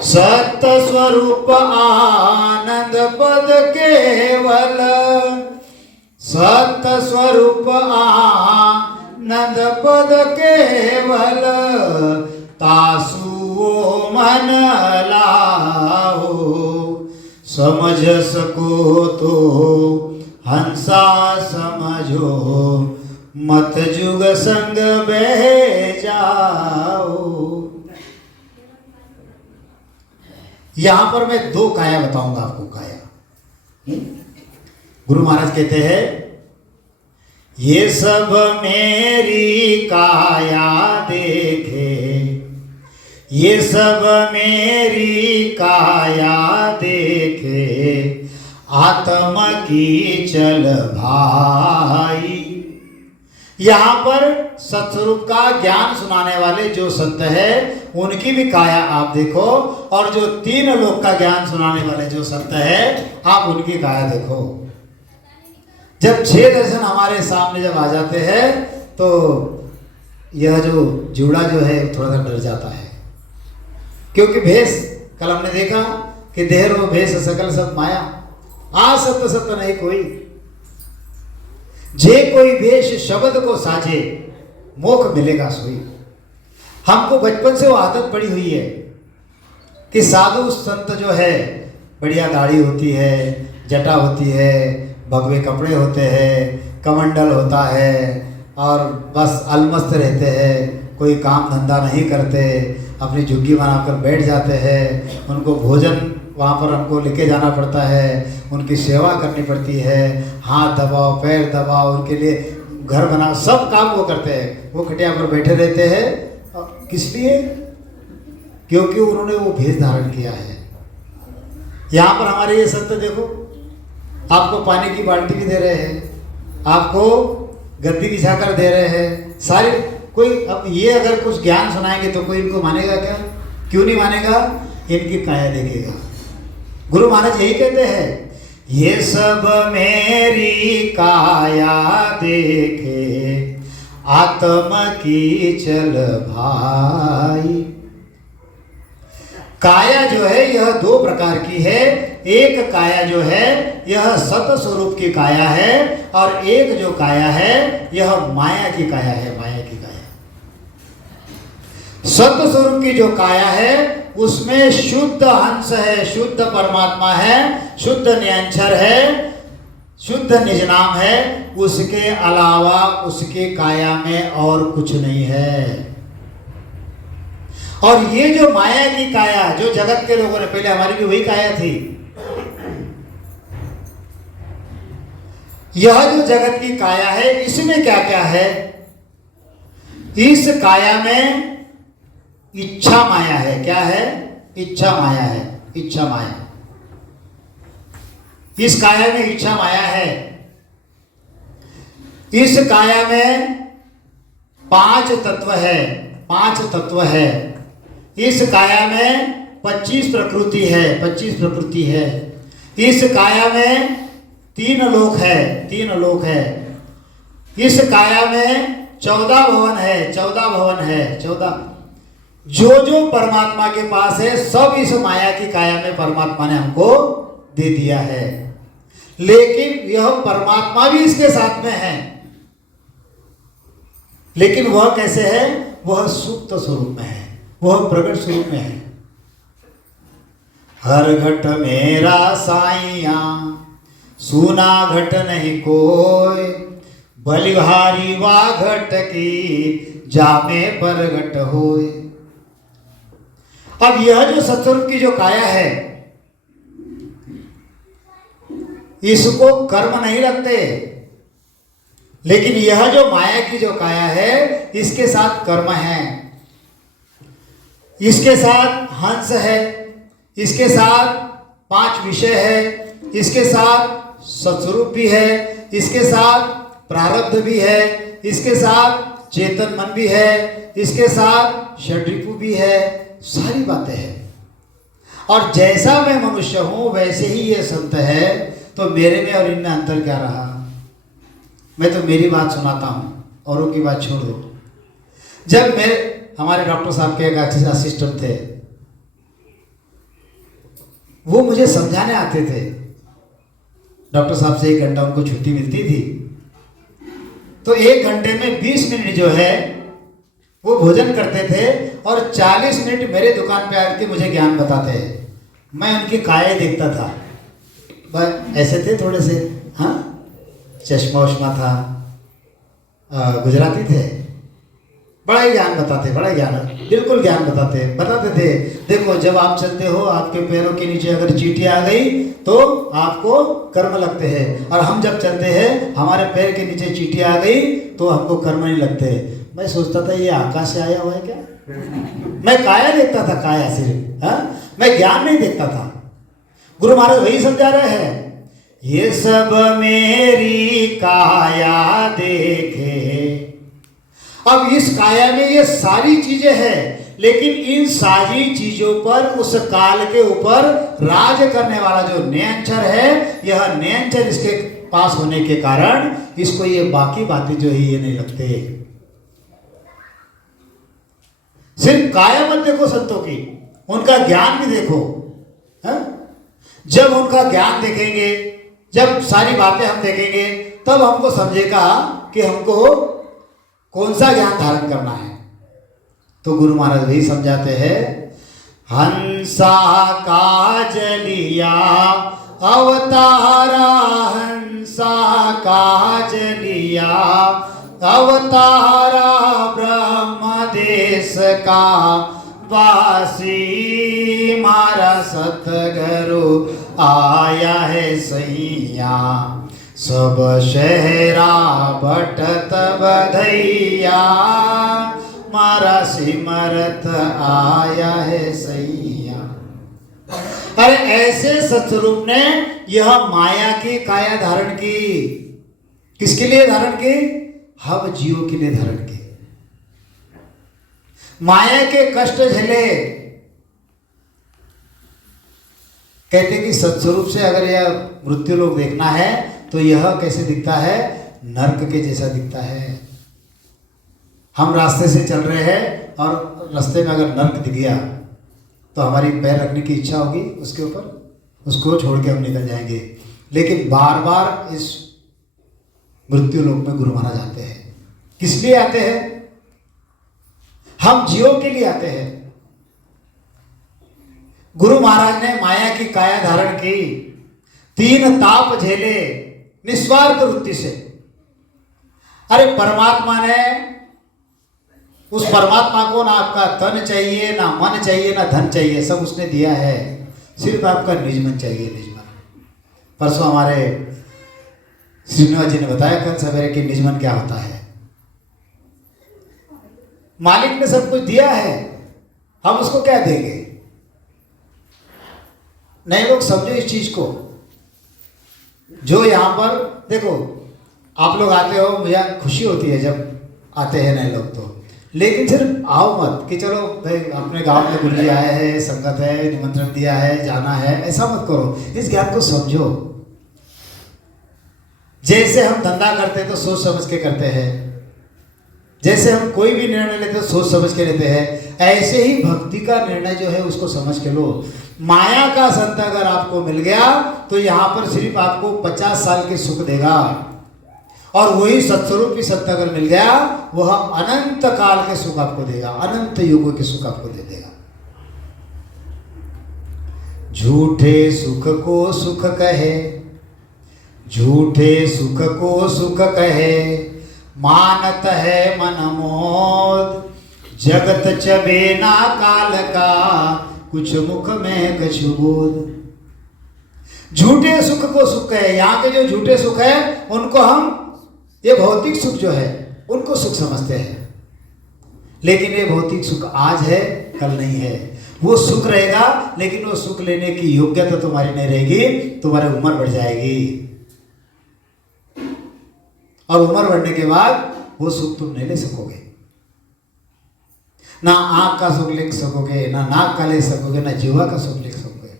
सत्य स्वरूप आनंद पद केवल, सत्य स्वरूप आनंद पद केवल तासु वो मन लाओ। समझ सको तो हंसा समझो मत जुग संग बह जाओ। यहां पर मैं दो काया बताऊंगा आपको। काया गुरु महाराज कहते हैं ये सब मेरी काया देखे, ये सब मेरी काया देखे आत्म की चल भाई। यहां पर सत्स्वरूप का ज्ञान सुनाने वाले जो संत है उनकी भी काया आप देखो, और जो तीन लोक का ज्ञान सुनाने वाले जो संत है आप उनकी काया देखो। जब छह दर्शन हमारे सामने जब आ जाते हैं तो यह जो जूड़ा जो है थोड़ा सा डर जाता है, क्योंकि भेष कल हमने देखा कि देह रो भेष सकल सब माया, आ सत्य सत्य नहीं कोई। जे कोई भेष शब्द को साझे मोख मिलेगा सोई। हमको बचपन से वो आदत पड़ी हुई है कि साधु संत जो है बढ़िया दाढ़ी होती है, जटा होती है, भगवे कपड़े होते हैं, कमंडल होता है और बस अलमस्त रहते हैं, कोई काम धंधा नहीं करते, अपनी झुग्गी बनाकर बैठ जाते हैं। उनको भोजन वहाँ पर हमको लेके जाना पड़ता है, उनकी सेवा करनी पड़ती है, हाथ दबाओ पैर दबाओ, उनके लिए घर बनाओ, सब काम वो करते हैं। वो खटिया पर बैठे रहते हैं, किस लिए? क्योंकि उन्होंने वो भेष धारण किया है। यहाँ पर हमारे ये संत देखो, आपको पानी की बाल्टी भी दे रहे हैं, आपको गद्दी बिछाकर दे रहे हैं, सारे कोई। अब ये अगर कुछ ज्ञान सुनाएंगे तो कोई इनको मानेगा क्या? क्यों नहीं मानेगा? इनकी काया देखेगा। गुरु महाराज यही कहते हैं ये सब मेरी काया देखे आत्म की चल भाई। काया जो है यह दो प्रकार की है। एक काया जो है यह सत स्वरूप की काया है, और एक जो काया है यह माया की काया है। माया की काया सत स्वरूप की जो काया है उसमें शुद्ध हंस है, शुद्ध परमात्मा है, शुद्ध निरंतर है, शुद्ध निज नाम है। उसके अलावा उसके काया में और कुछ नहीं है। और ये जो माया की काया, जो जगत के लोगों ने, पहले हमारी भी वही काया थी, यह जो जगत की काया है इसमें क्या क्या है? इस काया में इच्छा माया है। क्या है? इच्छा माया है। इच्छा माया, इस काया में इच्छा माया है। इस काया में पांच तत्व है, पांच तत्व है। इस काया में 25 प्रकृति है, 25 प्रकृति है। इस काया में 3 लोक है, 3 लोक है। इस काया में 14 भवन है, 14 भवन है, 14। जो जो परमात्मा के पास है सब इस माया की काया में परमात्मा ने हमको दे दिया है। लेकिन यह परमात्मा भी इसके साथ में है, लेकिन वह कैसे है? वह सुप्त स्वरूप में है, वह प्रकट स्वरूप में है। हर घट मेरा साइया सुना घट नहीं कोई, बलिहारी वा घट की जामे पर घट होए। अब यह जो सत्स्वरूप की जो काया है इसको कर्म नहीं लगते, लेकिन यह जो माया की जो काया है इसके साथ कर्म है, इसके साथ हंस है, इसके साथ 5 विषय है, इसके साथ सत्स्वरूप भी है, इसके साथ प्रारब्ध भी है, इसके साथ चेतन मन भी है, इसके साथ षड्रिपु भी है, सारी बातें हैं। और जैसा मैं मनुष्य हूं वैसे ही ये संत है, तो मेरे में और इनमें अंतर क्या रहा? मैं तो मेरी बात सुनाता हूं, औरों की बात छोड़ दो। जब हमारे डॉक्टर साहब के एक असिस्टेंट थे, वो मुझे समझाने आते थे। डॉक्टर साहब से 1 घंटा उनको छुट्टी मिलती थी, तो 1 घंटे में 20 मिनट जो है वो भोजन करते थे और 40 मिनट मेरे दुकान पे आके मुझे ज्ञान बताते हैं। मैं उनकी काया देखता था, बस ऐसे थे थोड़े से, हाँ, चश्मा उश्मा था, गुजराती थे, बड़ा ही ज्ञान बताते, बड़ा ज्ञान, बिल्कुल ज्ञान बताते थे। देखो जब आप चलते हो आपके पैरों के नीचे अगर चींटी आ गई तो आपको कर्म लगते हैं, और हम जब चलते हैं हमारे पैर के नीचे चींटी आ गई तो हमको कर्म नहीं लगते। मैं सोचता था ये आकाश से आया हुआ है क्या? मैं काया देखता था, काया सिर्फ, हाँ, मैं ज्ञान नहीं देखता था। गुरु महाराज वही समझा रहे हैं, ये सब मेरी काया देखे। अब इस काया में ये सारी चीजें हैं, लेकिन इन सारी चीजों पर उस काल के ऊपर राज करने वाला जो नयनचर है, यह नयनचर इसके पास होने के कारण इसको ये बाकी बातें जो है ये नहीं लगते। सिर्फ काया मत देखो संतों की, उनका ज्ञान भी देखो, है? जब उनका ज्ञान देखेंगे, जब सारी बातें हम देखेंगे, तब हमको समझेगा कि हमको कौन सा ज्ञान धारण करना है। तो गुरु महाराज वही समझाते हैं, हंसा काजलिया अवतारा, हंसा काजलिया अवतारा, ब्रह्म देश का वासी, मारा सतगुरु आया है सैया, सब शहरा बटत बधैया, मारा सिमरत आया है सैया। अरे ऐसे सतस्वरूप ने यह माया की काया धारण की। किसके लिए धारण की? हम जीवों के लिए धारण की। माया के कष्ट झेले। कहते कि सत्स्वरूप से अगर यह मृत्यु लोक देखना है तो यह कैसे दिखता है? नरक के जैसा दिखता है। हम रास्ते से चल रहे हैं और रास्ते में अगर नरक दिख गया तो हमारी पैर रखने की इच्छा होगी उसके ऊपर, उसको छोड़ के हम निकल जाएंगे। लेकिन बार बार इस मृत्यु लोक में गुरु महाराज आते हैं। किस लिए आते हैं? हम जीवों के लिए आते हैं। गुरु महाराज ने माया की काया धारण की, 3 ताप झेले निस्वार्थ वृत्ति से। अरे परमात्मा ने, उस परमात्मा को ना आपका तन चाहिए, ना मन चाहिए, ना धन चाहिए, सब उसने दिया है। सिर्फ आपका निजमन चाहिए, निजमन। परसों हमारे श्रीनिवास जी ने बताया कल सवेरे कि निजमन क्या होता है। मालिक ने सब कुछ दिया है, हम उसको क्या देंगे? नए लोग समझो इस चीज को। जो यहाँ पर देखो, आप लोग आते हो, मुझे खुशी होती है जब आते हैं नए लोग तो, लेकिन सिर्फ आओ मत कि चलो भाई अपने गांव में गुरुजी आए हैं, संगत है, निमंत्रण दिया है, जाना है, ऐसा मत करो। इस ज्ञान को समझो। जैसे हम धंधा करते हैं तो सोच समझ के करते हैं, जैसे हम कोई भी निर्णय लेते हैं तो सोच समझ के लेते हैं, ऐसे ही भक्ति का निर्णय जो है उसको समझ के लो। माया का संत अगर आपको मिल गया तो यहाँ पर सिर्फ आपको 50 साल के सुख देगा, और वही सत्स्वरूपी संत अगर मिल गया वह अनंत काल के सुख आपको देगा, अनंत युगों के सुख आपको दे देगा। झूठे सुख को सुख कहे, झूठे सुख को सुख कहे, मानत है मन मोद, जगत चबेना काल का, कुछ मुख में कछु बोध। झूठे सुख को सुख है। यहाँ के जो झूठे सुख है उनको हम, ये भौतिक सुख जो है उनको सुख समझते हैं, लेकिन ये भौतिक सुख आज है कल नहीं है। वो सुख रहेगा लेकिन वो सुख लेने की योग्यता तुम्हारी नहीं रहेगी, तुम्हारी उम्र बढ़ जाएगी, और उम्र बढ़ने के बाद वो सुख तुम नहीं ले सकोगे। ना आंख का सुख ले सकोगे, ना नाक का ले सकोगे, ना जीवा का सुख ले सकोगे,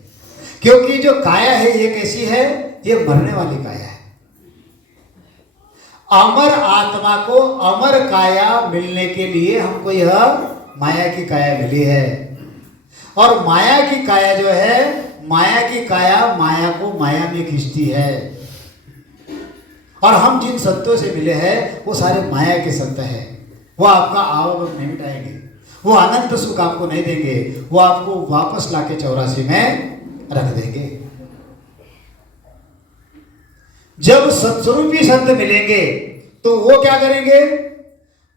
क्योंकि जो काया है ये कैसी है? ये मरने वाली काया है। अमर आत्मा को अमर काया मिलने के लिए हमको यह माया की काया मिली है। और माया की काया जो है, माया की काया माया को माया में खींचती है, और हम जिन संतों से मिले हैं वो सारे माया के संत हैं। वो आपका आवक नहीं मिटाएंगे, वो अनंत सुख आपको नहीं देंगे, वो आपको वापस लाके 84 में रख देंगे। जब सत्स्वरूपी संत मिलेंगे तो वो क्या करेंगे?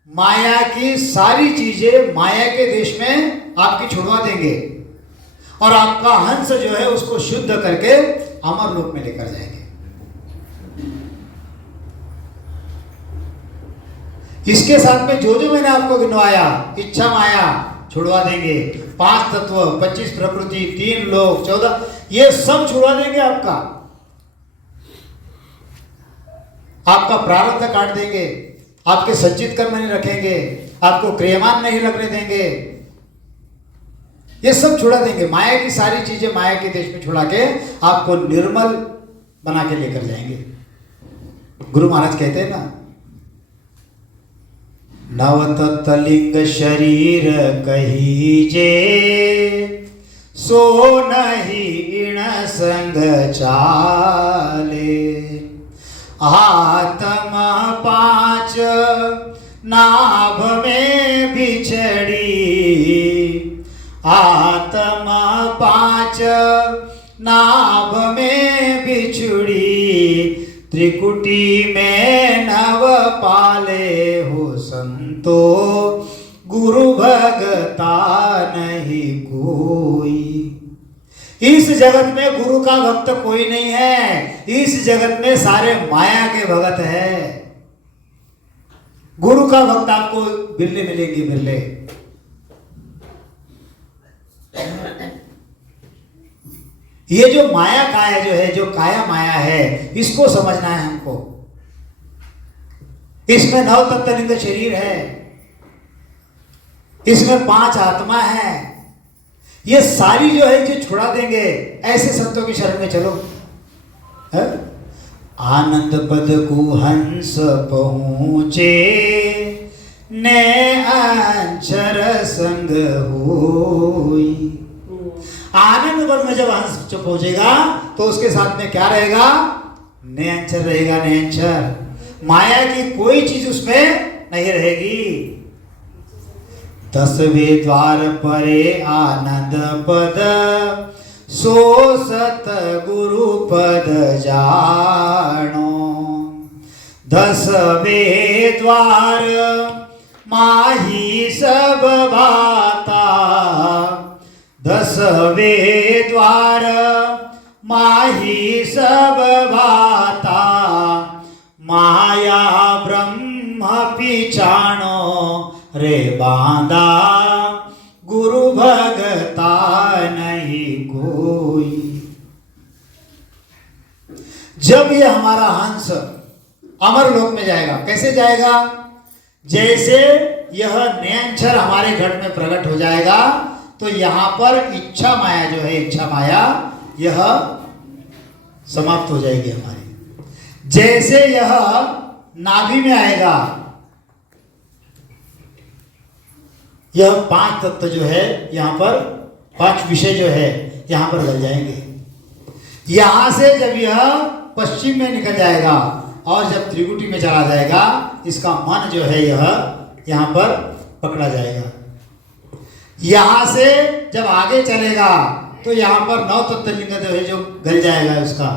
माया की सारी चीजें माया के देश में आपकी छुड़वा देंगे और आपका हंस जो है उसको शुद्ध करके अमर लोक में लेकर जाएंगे। इसके साथ में जो जो मैंने आपको गिनवाया, इच्छा माया छुड़वा देंगे, 5 तत्व, 25 प्रकृति, 3 लोक, 14, ये सब छुड़वा देंगे। आपका प्रारब्ध काट देंगे, आपके संचित कर्म नहीं रखेंगे, आपको क्रियमान नहीं लगने देंगे, ये सब छुड़ा देंगे। माया की सारी चीजें माया के देश में छुड़ा के आपको निर्मल बना के लेकर जाएंगे। गुरु महाराज कहते हैं ना, नवतत्लिंग शरीर कहीजे, सो नहीं इण संग चाले। आत्मा 5 नाभ में बिछड़ी, आत्मा 5 नाभ में बिछड़ी। त्रिकुटी में नव पाले हो संतो, गुरु भगता नहीं कोई। इस जगत में गुरु का भक्त कोई नहीं है, इस जगत में सारे माया के भगत है। गुरु का भक्त आपको बिरले मिलेंगे, बिरले। ये जो माया काया जो है, जो काया माया है, इसको समझना है हमको। इसमें 9 तत्लिंग शरीर है, इसमें 5 आत्मा है। ये सारी जो है जो छुड़ा देंगे, ऐसे संतों की शरण में चलो। है? आनंद पद को हंस पहुंचे, ने अक्षर संग होई। आनंद पद में जब हंस पहुंचेगा तो उसके साथ में क्या रहेगा? नयंचर रहेगा, नयंचर। माया की कोई चीज उसमें नहीं रहेगी। 10वें द्वार परे आनंद पद, सो सत गुरु पद जानो। 10वें द्वार माही सब बाता, 10वें द्वार माही सब बाता। माया ब्रह्म पिछाणो रे बांधा, गुरु भगता नहीं कोई। जब ये हमारा हंस अमर लोक में जाएगा, कैसे जाएगा? जैसे यह नयंचर हमारे घट में प्रकट हो जाएगा तो यहां पर इच्छा माया जो है, इच्छा माया यह समाप्त हो जाएगी हमारी। जैसे यह नाभि में आएगा, यह 5 तत्व जो है यहां पर, 5 विषय जो है यहां पर लग जाएंगे। यहां से जब यह पश्चिम में निकल जाएगा और जब त्रिकुटी में चला जाएगा, इसका मन जो है यह यहां पर पकड़ा जाएगा। यहां से जब आगे चलेगा तो यहां पर 9 तत्वलिंग जो है जो गल जाएगा उसका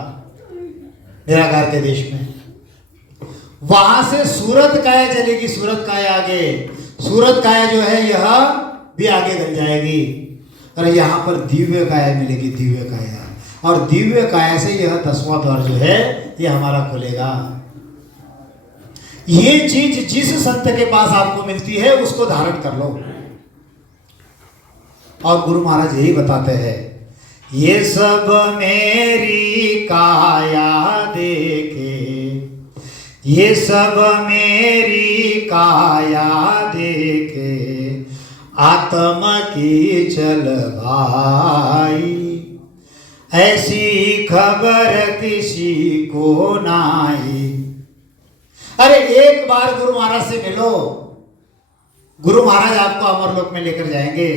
निराकार के देश में। वहां से सूरत काया चलेगी, सूरत काया आगे, सूरत काया जो है यह भी आगे गल जाएगी और यहां पर दिव्य काया मिलेगी, दिव्य काया। और दिव्य काया से यह 10वां द्वार जो है यह हमारा खुलेगा। ये चीज जिस संत के पास आपको मिलती है उसको धारण कर लो। और गुरु महाराज यही बताते हैं, ये सब मेरी काया देखे, ये सब मेरी काया देखे। आत्मा की चल भाई, ऐसी खबर किसी को नाई। अरे एक बार गुरु महाराज से मिलो, गुरु महाराज आपको अमरलोक में लेकर जाएंगे।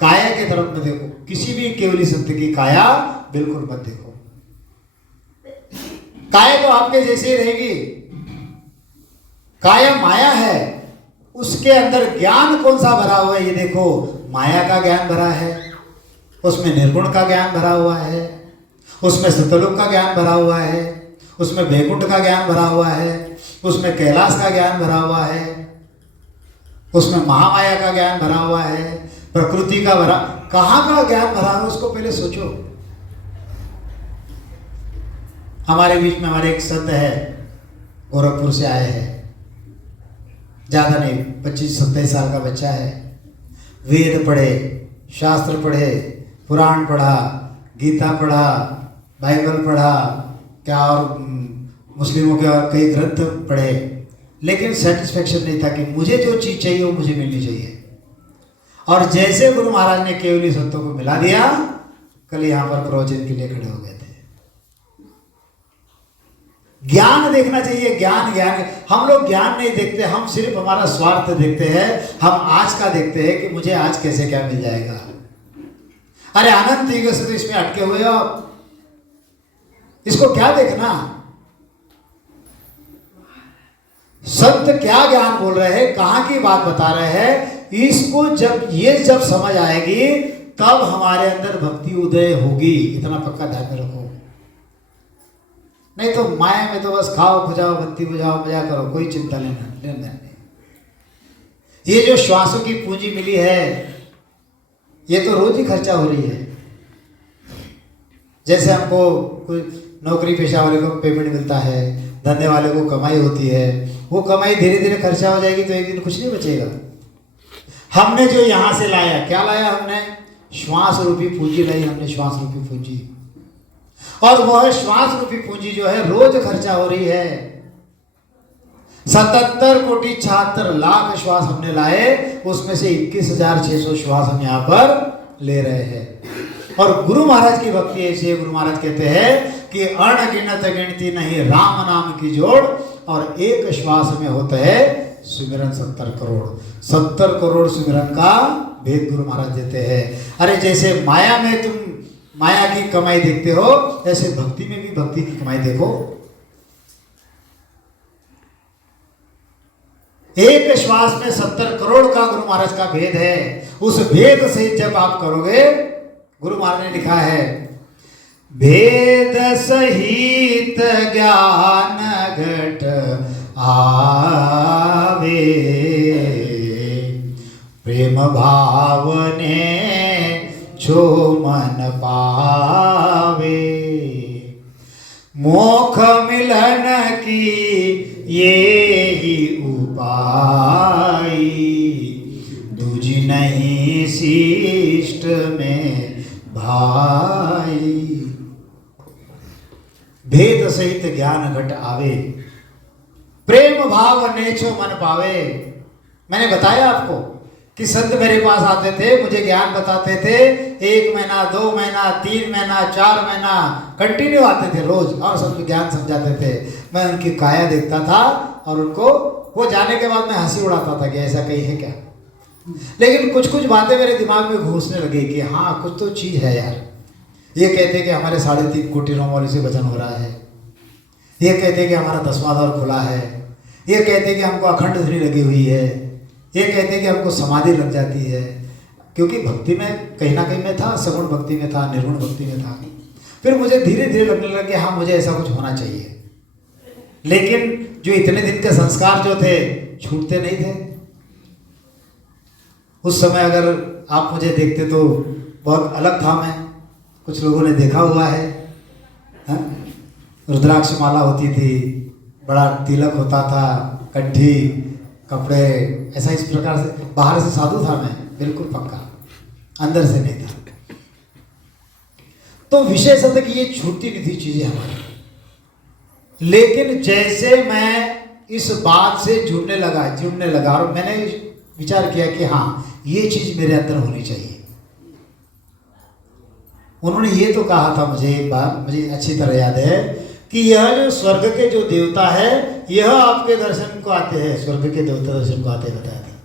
काया के तरफ में देखो, किसी भी केवली संत की काया बिल्कुल मत देखो। काया तो आपके जैसी ही रहेगी। काया माया है, उसके अंदर ज्ञान कौन सा भरा हुआ है ये देखो। माया का ज्ञान भरा है, उसमें निर्गुण का ज्ञान भरा हुआ है, उसमें सतलोक का ज्ञान भरा हुआ है, उसमें वैकुंठ का ज्ञान भरा हुआ है, उसमें कैलाश का ज्ञान भरा हुआ है, उसमें महामाया का ज्ञान भरा हुआ है, प्रकृति का भरा, कहाँ का ज्ञान भरा है उसको पहले सोचो। हमारे बीच में हमारे एक संत है, गोरखपुर से आए हैं, ज़्यादा नहीं 25-27 साल का बच्चा है। वेद पढ़े, शास्त्र पढ़े, पुराण पढ़ा, गीता पढ़ा, बाइबल पढ़ा, क्या और मुस्लिमों के और कई ग्रंथ पढ़े, लेकिन सेटिस्फेक्शन नहीं था कि मुझे जो चीज़ चाहिए वो मुझे मिलनी चाहिए। और जैसे गुरु महाराज ने केवली संतों को मिला दिया, कल यहाँ पर प्रवचन के लिए खड़े हो गए थे। ज्ञान देखना चाहिए, ज्ञान ज्ञान। हम लोग ज्ञान नहीं देखते, हम सिर्फ हमारा स्वार्थ देखते हैं। हम आज का देखते हैं कि मुझे आज कैसे क्या मिल जाएगा। अरे अनंत युग से तो इसमें अटके हुए हो आप, इसको क्या देखना। संत क्या ज्ञान बोल रहे हैं, कहाँ की बात बता रहे हैं, इसको जब समझ आएगी तब हमारे अंदर भक्ति उदय होगी। इतना पक्का ध्यान में रखो। नहीं तो माया में तो बस खाओ, खुजाओ, बत्ती बुझाओ, मजा करो, कोई चिंता लेना नहीं। ये जो श्वासों की पूंजी मिली है, ये तो रोज ही खर्चा हो रही है। जैसे हमको कोई नौकरी पेशा वाले को पेमेंट मिलता है, धंधे वाले को कमाई होती है, वो कमाई धीरे धीरे खर्चा हो जाएगी तो एक दिन कुछ नहीं बचेगा। हमने जो यहाँ से लाया, क्या लाया हमने? श्वास रूपी पूंजी लाई हमने, श्वास रूपी पूंजी। और वह श्वास रूपी पूंजी जो है रोज खर्चा हो रही है। 77,76,00,000 श्वास हमने लाए, उसमें से 21,600 श्वास हम यहाँ पर ले रहे हैं। और गुरु महाराज की भक्ति ऐसी है, गुरु महाराज कहते हैं कि अणगिनत गिनती नहीं राम नाम की जोड़, और एक श्वास में होता है सुमिरन 70 करोड़। 70 करोड़ सुमिरन का भेद गुरु महाराज देते हैं। अरे जैसे माया में तुम माया की कमाई देखते हो, ऐसे भक्ति में भी भक्ति की कमाई देखो। एक श्वास में 70 करोड़ का गुरु महाराज का भेद है। उस भेद से जब आप करोगे, गुरु महाराज ने लिखा है, भेद सहित ज्ञान घट आवे, प्रेम भाव ने छो मन पावे, मोक्ष मिलन की ये ही उपाय, दूज नहीं शिष्ट में भाई। भेद सहित ज्ञान घट आवे, प्रेम भाव ने छो मन पावे। मैंने बताया आपको कि संत मेरे पास आते थे, मुझे ज्ञान बताते थे। 1 महीना, 2 महीना, 3 महीना, 4 महीना कंटिन्यू आते थे रोज, और सबको ज्ञान समझाते थे। मैं उनकी काया देखता था और उनको, वो जाने के बाद मैं हंसी उड़ाता था कि ऐसा कहीं है क्या। लेकिन कुछ कुछ बातें मेरे दिमाग में घुसने लगी कि हाँ कुछ तो चीज़ है यार। ये कहते कि हमारे 3.5 कोटि रोमावली से वचन हो रहा है, ये कहते कि हमारा 10वां द्वार खुला है, ये कहते कि हमको अखंड ध्वनि लगी हुई है, ये कहते कि हमको समाधि लग जाती है। क्योंकि भक्ति में कहीं ना कहीं में था, सगुण भक्ति में था, निर्गुण भक्ति में था। फिर मुझे धीरे धीरे लगने लगा कि हाँ मुझे ऐसा कुछ होना चाहिए। लेकिन जो इतने दिन के संस्कार जो थे छूटते नहीं थे। उस समय अगर आप मुझे देखते तो बहुत अलग था मैं, कुछ लोगों ने देखा हुआ है। रुद्राक्ष माला होती थी, बड़ा तिलक होता था, कंठी, कपड़े, ऐसा इस प्रकार से। बाहर से साधु था मैं, बिल्कुल पक्का, अंदर से नहीं था। तो विशेष था कि ये छूटती नहीं थी चीजें हमारी। लेकिन जैसे मैं इस बात से जुड़ने लगा और मैंने विचार किया कि हाँ ये चीज मेरे अंदर होनी चाहिए। उन्होंने ये तो कहा था मुझे एक बार, मुझे अच्छी तरह याद है कि यह जो स्वर्ग के जो देवता है, यह आपके दर्शन को आते हैं, स्वर्ग के देवता दर्शन को आते हैं, बताया था।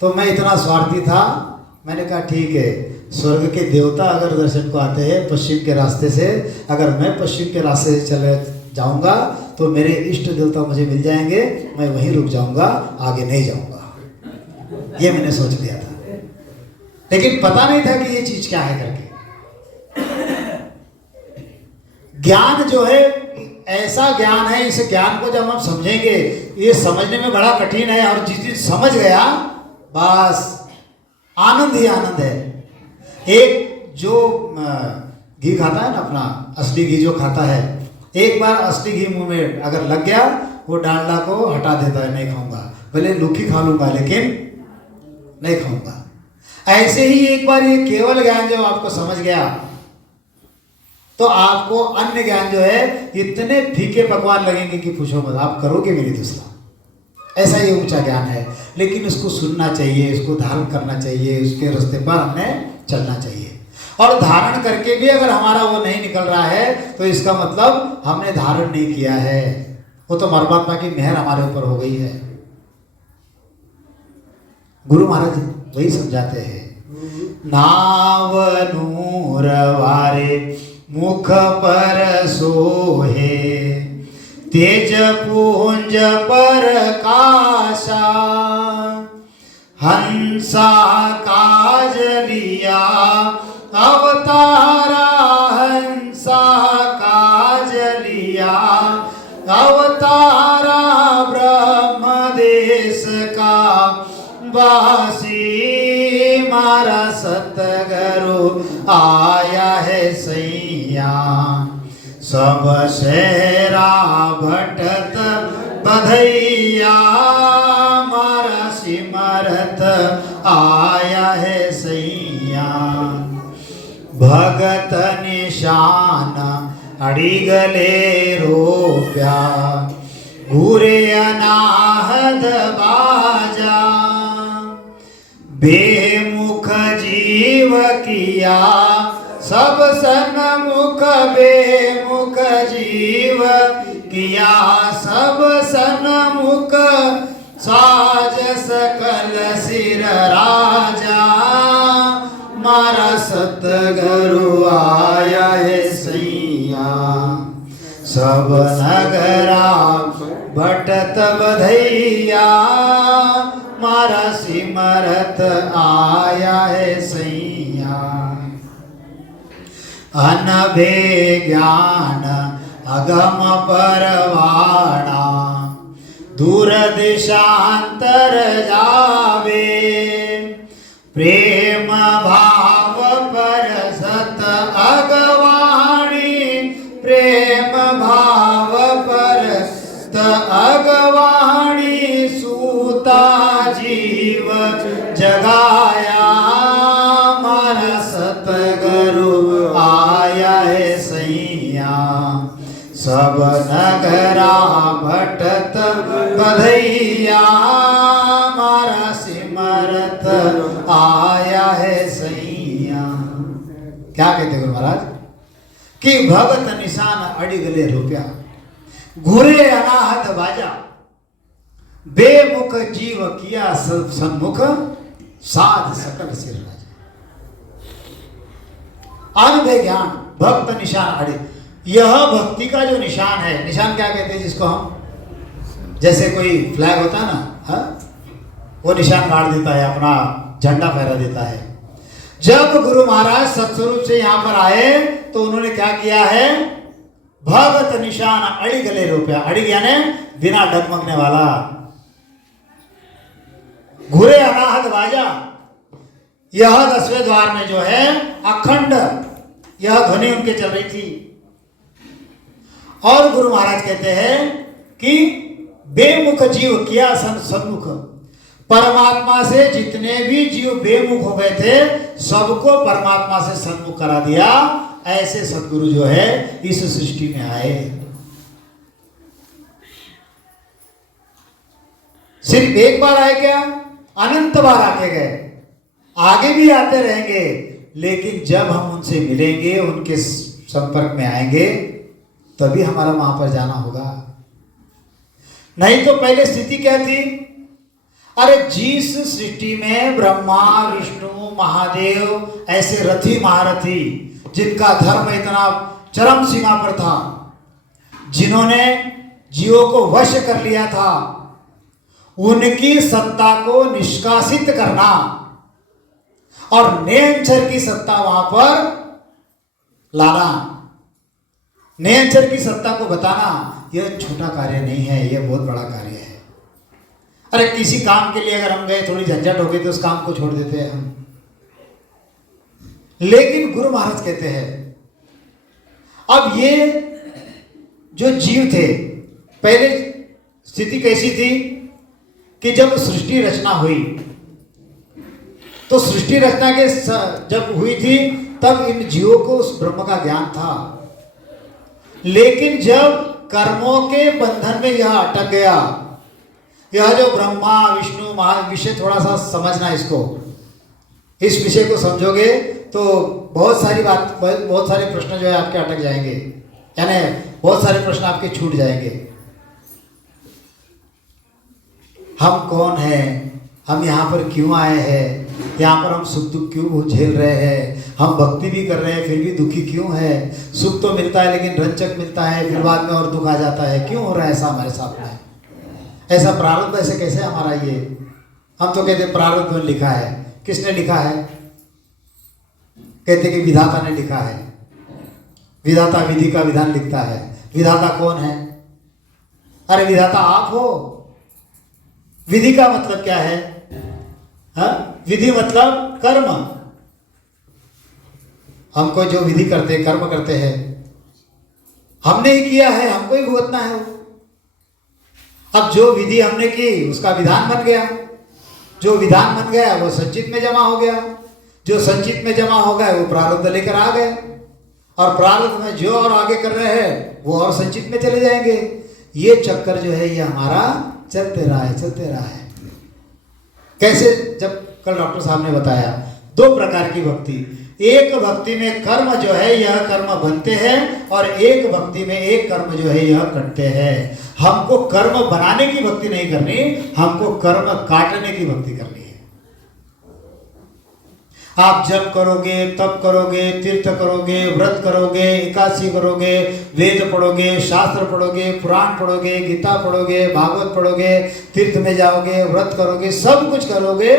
तो मैं इतना स्वार्थी था, मैंने कहा ठीक है, स्वर्ग के देवता अगर दर्शन को आते हैं पश्चिम के रास्ते से, अगर मैं पश्चिम के रास्ते से जाऊंगा तो मेरे इष्ट देवता मुझे मिल जाएंगे, मैं वहीं रुक जाऊंगा, आगे नहीं जाऊंगा। ये मैंने सोच लिया था, लेकिन पता नहीं था कि ये चीज क्या है करके। ज्ञान जो है ऐसा ज्ञान है, इस ज्ञान को जब हम समझेंगे, ये समझने में बड़ा कठिन है, और जिस दिन समझ गया बस आनंद ही आनंद है। एक जो घी खाता है ना, अपना असली घी जो खाता है, एक बार असली घी मुंह में अगर लग गया, वो डालडा को हटा देता है, नहीं खाऊंगा, भले लुकी खा लूंगा लेकिन नहीं खाऊंगा। ऐसे ही एक बार ये केवल ज्ञान जब आपको समझ गया, तो आपको अन्य ज्ञान जो है इतने फीके पकवान लगेंगे कि पूछो मत, आप करोगे भी नहीं दूसरा। ऐसा ये ऊंचा ज्ञान है, लेकिन उसको सुनना चाहिए, उसको धारण करना चाहिए, उसके रास्ते पर हमें चलना चाहिए। और धारण करके भी अगर हमारा वो नहीं निकल रहा है, तो इसका मतलब हमने धारण नहीं किया है, वो तो परमात्मा की मेहर हमारे ऊपर हो गई है। गुरु महाराज वही समझाते हैं, नाव नूर वारे मुख पर सोहे, तेज पुंज पर काशा, हंसा काज लिया अवतारा, हंसा काज लिया अवतारा, ब्रह्म देश का वासी मारा सतगुरु आया है सैया, सब शेरा भटत बधैया, मारा सिमरत आया है सैया, भगत निशान अड़िगले रोप्या, घूरे अनाहद बाजा, बेमुख जीव किया सब सन्मुख, बेमुख जीव किया सब सन्मुख, साज सकल सिर राजा, मारा सतगुरु आया है सैया, सब नगरा भटत बधैया, मारा सिमरत आया है सैया, अनभे ज्ञान अगम परवाणा, दूर दिशांतर जावे, प्रेम भाव पर सत अगवाणी, प्रेम भाव पर सत अगवाणी, सूता जीव जगाया, मारा सतगुरु आया है सैया, सब नगरा भटत बधैया, मारा सिमरत आया है सैया। क्या कहते गुरु महाराज कि भगत निशान अड़िगले रुपया, घूरे अनाहत बाजा, बेमुख जीव किया सन्मुख, साध सकल सिर राजा। अनुभव ज्ञान भक्त निशान अड़े, यह भक्ति का जो निशान है, निशान क्या कहते हैं जिसको हम, जैसे कोई फ्लैग होता है ना, हा? वो निशान गाड़ देता है, अपना झंडा फहरा देता है। जब गुरु महाराज सत्स्वरूप से यहाँ पर आए तो उन्होंने क्या किया है, भगत निशान अड़ी गले रुपया, अड़ी यानी बिना डगमगने वाला, घुरे अनाहत बाजा, यह 10वें द्वार में जो है अखंड यह ध्वनि उनके चल रही थी। और गुरु महाराज कहते हैं कि बेमुख जीव किया सन्मुख, परमात्मा से जितने भी जीव बेमुख हो गए थे सबको परमात्मा से सन्मुख करा दिया। ऐसे सद्गुरु जो है इस सृष्टि में आए। सिर्फ एक बार आए क्या, अनंत बार आके गए, आगे भी आते रहेंगे, लेकिन जब हम उनसे मिलेंगे, उनके संपर्क में आएंगे, तभी हमारा वहां पर जाना होगा। नहीं तो पहले स्थिति क्या थी, अरे जिस सृष्टि में ब्रह्मा विष्णु महादेव ऐसे रथी महारथी जिनका धर्म इतना चरम सीमा पर था, जिन्होंने जीवों को वश कर लिया था, उनकी सत्ता को निष्कासित करना और निरंतर की सत्ता वहां पर लाना, निरंतर की सत्ता को बताना, यह छोटा कार्य नहीं है, यह बहुत बड़ा कार्य है। अरे किसी काम के लिए अगर हम गए, थोड़ी झंझट हो गई तो उस काम को छोड़ देते हैं हम, लेकिन गुरु महाराज कहते हैं अब ये जो जीव थे, पहले स्थिति कैसी थी कि जब सृष्टि रचना हुई, तो सृष्टि रचना के जब हुई थी तब इन जीवों को उस ब्रह्म का ज्ञान था, लेकिन जब कर्मों के बंधन में यह अटक गया, यह जो ब्रह्मा विष्णु महा विषय थोड़ा सा समझना, इसको, इस विषय को समझोगे तो बहुत सारी बात, बहुत सारे प्रश्न जो है आपके अटक जाएंगे, यानी बहुत सारे प्रश्न आपके छूट जाएंगे। हम कौन हैं, हम यहाँ पर क्यों आए हैं, यहाँ पर हम सुख दुख क्यों झेल रहे हैं, हम भक्ति भी कर रहे हैं फिर भी दुखी क्यों है, सुख तो मिलता है लेकिन रंचक मिलता है, फिर बाद में और दुख आ जाता है, क्यों हो रहा है ऐसा हमारे साथ में, ऐसा प्रारब्ध ऐसे कैसे हमारा ये, हम तो कहते प्रारब्ध में लिखा है, किसने लिखा है, कहते कि विधाता ने लिखा है, विधाता विधि का विधान लिखता है, विधाता कौन है, अरे विधाता आप हो, विधि का मतलब क्या है, हाँ? विधि मतलब कर्म, हमको जो विधि करते हैं, कर्म करते हैं, हमने ही किया है, हमको ही भुगतना है वो। अब जो विधि हमने की उसका विधान बन गया, जो विधान बन गया वो संचित में जमा हो गया, जो संचित में जमा हो गया वो प्रारब्ध लेकर आ गए, और प्रारब्ध में जो और आगे कर रहे हैं वो और संचित में चले जाएंगे। ये चक्कर जो है ये हमारा चलते रहा है, चलते रहा है। कैसे, जब कल डॉक्टर साहब ने बताया दो प्रकार की भक्ति, एक भक्ति में कर्म जो है यह कर्म बनते हैं, और एक भक्ति में एक कर्म जो है यह कटते हैं। हमको कर्म बनाने की भक्ति नहीं करनी, हमको कर्म काटने की भक्ति करनी है। आप जप करोगे, तप करोगे, तीर्थ करोगे, व्रत करोगे, एकादशी करोगे, वेद पढ़ोगे, शास्त्र पढ़ोगे, पुराण पढ़ोगे, गीता पढ़ोगे, भागवत पढ़ोगे, तीर्थ में जाओगे, व्रत करोगे, सब कुछ करोगे,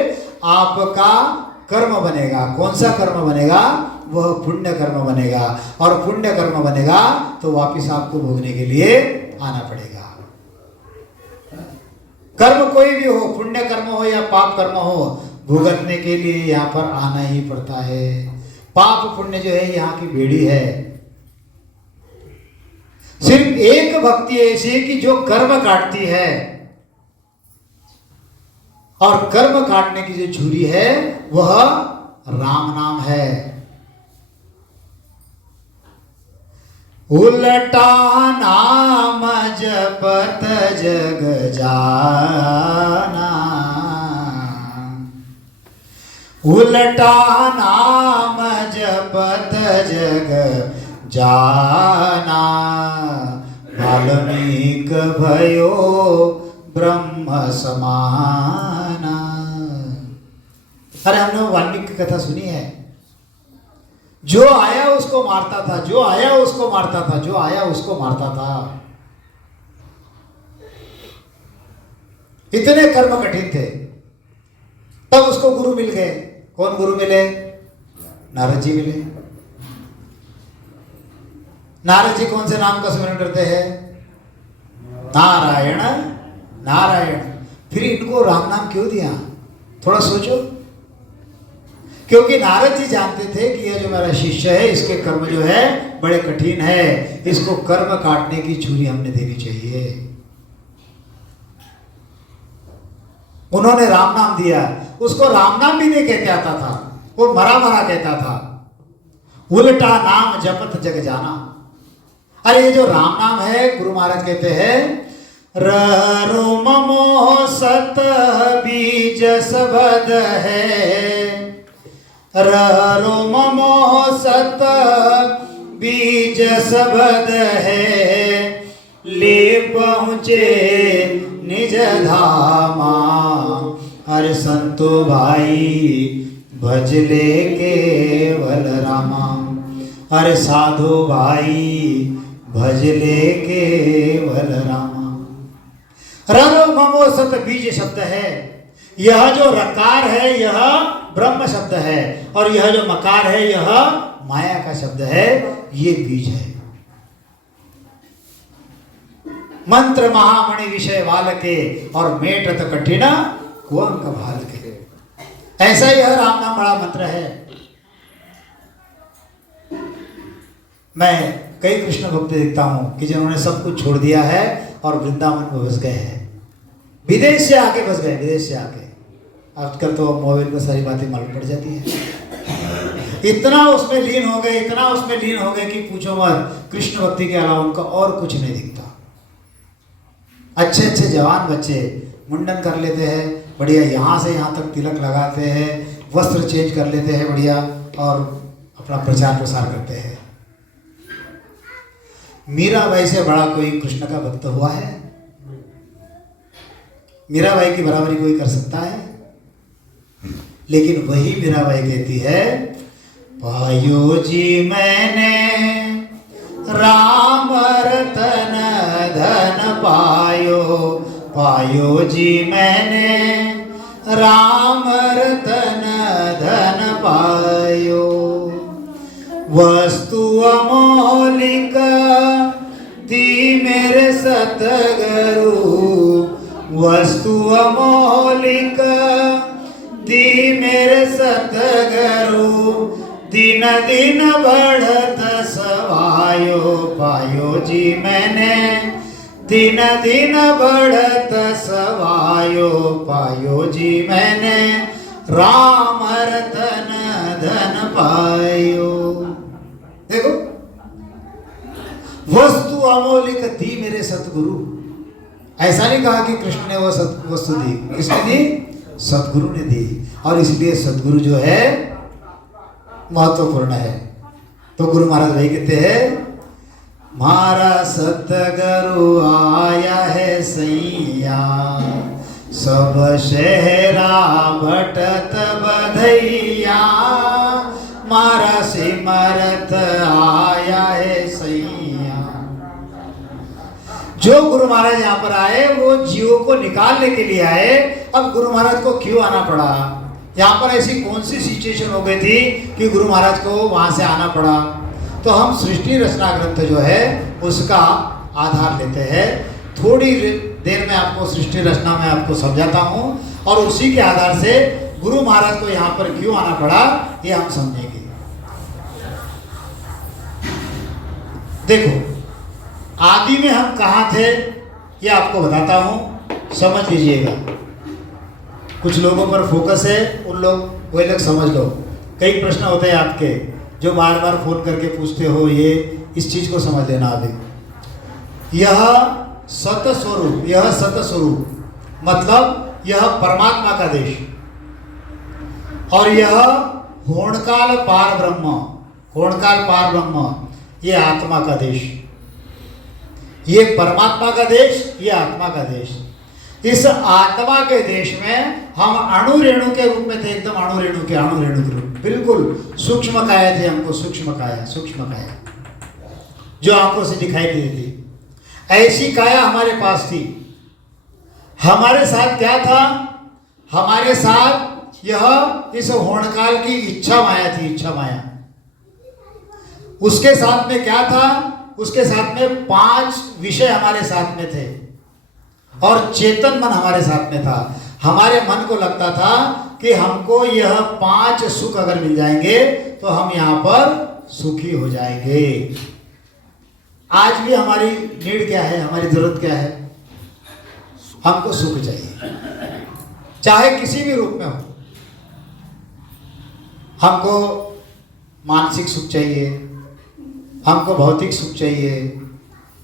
आपका कर्म बनेगा। कौन सा कर्म बनेगा? वह पुण्य कर्म बनेगा, और पुण्य कर्म बनेगा तो वापिस आपको भोगने के लिए आना पड़ेगा। कर्म कोई भी हो, पुण्य कर्म हो या पाप कर्म हो, भुगतने के लिए यहाँ पर आना ही पड़ता है। पाप पुण्य जो है यहाँ की बेड़ी है। सिर्फ एक भक्ति ऐसी है कि जो कर्म काटती है, और कर्म काटने की जो छुरी है वह राम नाम है। उल्टा नाम जपत जग जाना, उल्टा नाम जपत जग जाना, वाल्मीक भयो ब्रह्म समाना। अरे हमने वाल्मीकि की कथा सुनी है, जो आया उसको मारता था, जो आया उसको मारता था, जो आया उसको मारता था। इतने कर्म कठिन थे, तब उसको गुरु मिल गए। कौन गुरु मिले? नारद जी मिले। नारद जी कौन से नाम का स्मरण करते हैं? नारायण नारायण। फिर इनको राम नाम क्यों दिया? थोड़ा सोचो। क्योंकि नारद जी जानते थे कि यह जो मेरा शिष्य है इसके कर्म जो है बड़े कठिन है, इसको कर्म काटने की छुरी हमने देनी चाहिए। उन्होंने राम नाम दिया। उसको राम नाम भी नहीं कहते आता था, वो मरा मरा कहता था, उल्टा नाम जपत जग जाना। अरे ये जो राम नाम है, गुरु महाराज कहते हैं, रोम मोह सत बीज सबद है, रोम मोह सत बीज सबद है, ले पहुँचे निज धामा, अरे संतो भाई भज ले केवल रामा। अरे साधु भाई भजले केवल रामा। ररो ममो सत बीज शब्द है। यह जो रकार है यह ब्रह्म शब्द है, और यह जो मकार है यह माया का शब्द है, ये बीज है। मंत्र महामणि विषय वाल के, और मेटत कठिन कुअंक भाल के। ऐसा यह राम नाम बड़ा मंत्र है। मैं कई कृष्ण भक्त देखता हूं कि जिन्होंने सब कुछ छोड़ दिया है और वृंदावन में बस गए हैं, विदेश से आके बस गए, विदेश से आके। आजकल तो मोबाइल पर सारी बातें मालूम पड़ जाती है। इतना उसमें लीन हो गए, इतना उसमें लीन हो गए कि पूछो मत। कृष्ण भक्ति के अलावा उनका और कुछ नहीं दिखता। अच्छे अच्छे जवान बच्चे मुंडन कर लेते हैं बढ़िया, यहाँ से यहाँ तक तिलक लगाते हैं, वस्त्र चेंज कर लेते हैं बढ़िया, और अपना प्रचार प्रसार करते हैं। मीराबाई से बड़ा कोई कृष्ण का भक्त हुआ है? मीराबाई की बराबरी कोई कर सकता है? लेकिन वही मीराबाई कहती है, पायो जी मैंने राम रतन धन पायो, पायो जी मैंने राम रतन धन पायो। वस्तु अमौलिक दी मेरे सतगुरु, वस्तु अमौलिक दी मेरे सतगुरु। दिन दिन बढ़त सवायो, पायो जी मैंने दिन दिन बढ़त सवायो, पायो जी मैंने राम रतन धन पायो। देखो, वस्तु अमौलिक दी मेरे सतगुरु। ऐसा नहीं कहा कि कृष्ण ने वो वस्तु दी, किसने दी? सतगुरु ने दी। और इसलिए सतगुरु जो है महत्वपूर्ण है। तो गुरु महाराज वही कहते हैं, मारा सतगुरु आया है सैया, सब शहरा भटत बधैया। मारा सिमरत आया है सैया। जो गुरु महाराज यहाँ पर आए वो जीवों को निकालने के लिए आए। अब गुरु महाराज को क्यों आना पड़ा? यहाँ पर ऐसी कौन सी सिचुएशन हो गई थी कि गुरु महाराज को वहां से आना पड़ा? तो हम सृष्टि रचना ग्रंथ जो है उसका आधार लेते हैं। थोड़ी देर में आपको सृष्टि रचना में आपको समझाता हूँ, और उसी के आधार से गुरु महाराज को यहाँ पर क्यों आना पड़ा ये हम समझेंगे। देखो, आदि में हम कहाँ थे ये आपको बताता हूँ, समझ लीजिएगा। कुछ लोगों पर फोकस है, उन लोग वही लोग समझ लो। कई प्रश्न होते हैं आपके जो बार बार फोन करके पूछते हो, ये इस चीज को समझ लेना। अभी यह सत स्वरूप, यह सत स्वरूप मतलब यह परमात्मा का देश, और यह होणकाल पार ब्रह्म, होणकाल पार ब्रह्म ये आत्मा का देश। ये परमात्मा का देश, ये आत्मा का देश। इस आत्मा के देश में हम अणु रेणु के रूप में थे, एकदम अणु रेणु के रूप, बिल्कुल सूक्ष्म काया थे। हमको सूक्ष्म काया जो आंखों से दिखाई देती थी, ऐसी काया हमारे पास थी। हमारे साथ क्या था? हमारे साथ यह इस होणकाल की इच्छा माया थी, इच्छा माया। उसके साथ में क्या था? उसके साथ में 5 विषय हमारे साथ में थे, और चेतन मन हमारे साथ में था। हमारे मन को लगता था कि हमको यह 5 सुख अगर मिल जाएंगे तो हम यहाँ पर सुखी हो जाएंगे। आज भी हमारी नीड क्या है, हमारी जरूरत क्या है? हमको सुख चाहिए, चाहे किसी भी रूप में हो। हमको मानसिक सुख चाहिए, हमको भौतिक सुख चाहिए,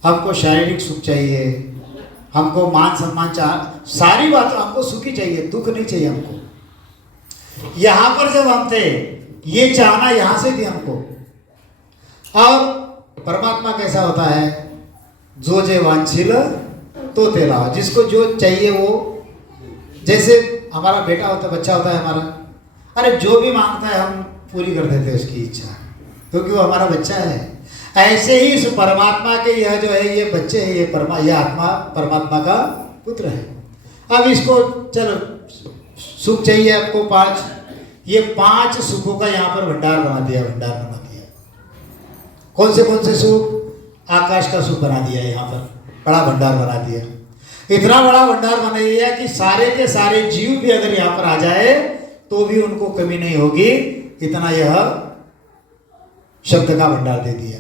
हमको शारीरिक सुख चाहिए, हमको मान सम्मान सारी बात हमको सुखी चाहिए, दुख नहीं चाहिए हमको। यहाँ पर जब हम थे ये चाहना यहाँ से थी हमको। और परमात्मा कैसा होता है? जो जे वांछिल तो तेरा, जिसको जो चाहिए वो, जैसे हमारा बेटा होता, बच्चा होता है हमारा, अरे जो भी मांगता है हम पूरी कर देते हैं उसकी इच्छा, क्योंकि वो हमारा बच्चा है। ऐसे ही इस परमात्मा के यह जो है ये बच्चे हैं, ये आत्मा परमात्मा का पुत्र है। अब इसको चलो सुख चाहिए आपको 5, ये 5 सुखों का यहाँ पर भंडार बना दिया। कौन से सुख? आकाश का सुख बना दिया, यहाँ पर बड़ा भंडार बना दिया। इतना बड़ा भंडार बना दिया कि सारे के सारे जीव भी अगर यहाँ पर आ जाए तो भी उनको कमी नहीं होगी, इतना यह शब्द का भंडार दे दिया।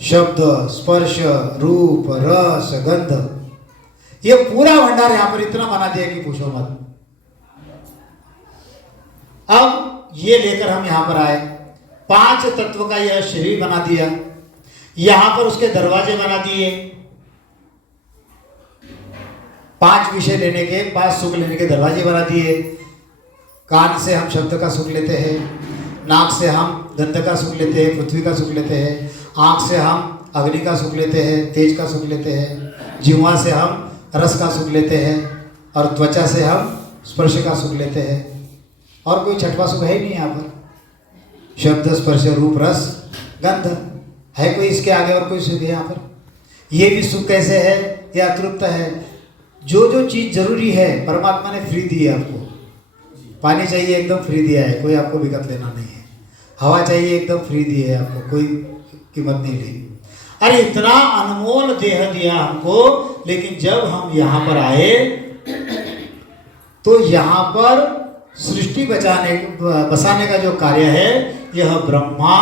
शब्द, स्पर्श, रूप, रस, गंध, ये पूरा भंडार यहाँ पर इतना बना दिया कि पूछो मत। अब ये लेकर हम यहाँ पर आए, 5 तत्व का यह शरीर बना दिया, यहां पर उसके दरवाजे बना दिए। 5 विषय लेने के, 5 सुख लेने के दरवाजे बना दिए। कान से हम शब्द का सुख लेते हैं, नाक से हम गंध का सुख लेते हैं, पृथ्वी का सुख लेते हैं, आँख से हम अग्नि का सुख लेते हैं, तेज का सुख लेते हैं, जिह्वा से हम रस का सुख लेते हैं, और त्वचा से हम स्पर्श का सुख लेते हैं। और कोई छठवां सुख है ही नहीं यहाँ पर। शब्द, स्पर्श, रूप, रस, गंध है कोई इसके आगे और कोई सुख है यहाँ पर? ये भी सुख कैसे है? ये अतृप्त है। जो चीज़ जरूरी है परमात्मा ने फ्री दी है आपको। पानी चाहिए एकदम फ्री दिया है, कोई आपको विकत लेना नहीं है। हवा चाहिए एकदम फ्री दी है आपको, कोई कीमत नहीं ली। अरे इतना अनमोल देह दिया हमको, लेकिन जब हम यहाँ पर आए तो यहाँ पर सृष्टि बसाने का जो कार्य है, यह ब्रह्मा,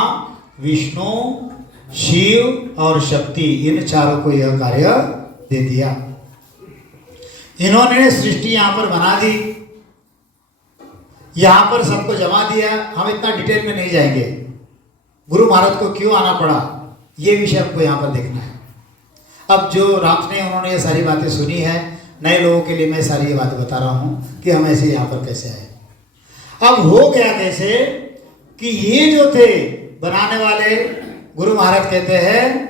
विष्णु, शिव और शक्ति, इन चारों को यह कार्य दे दिया। इन्होंने सृष्टि यहाँ पर बना दी, यहाँ पर सबको जमा दिया। हम इतना डिटेल में नहीं जाएंगे, गुरु महाराज को क्यों आना पड़ा ये विषय हमको यहाँ पर देखना है। अब जो राम ने उन्होंने ये सारी बातें सुनी है, नए लोगों के लिए मैं सारी ये बातें बता रहा हूँ कि हम ऐसे यहाँ पर कैसे आए। अब हो गया कैसे कि ये जो थे बनाने वाले, गुरु महाराज कहते हैं,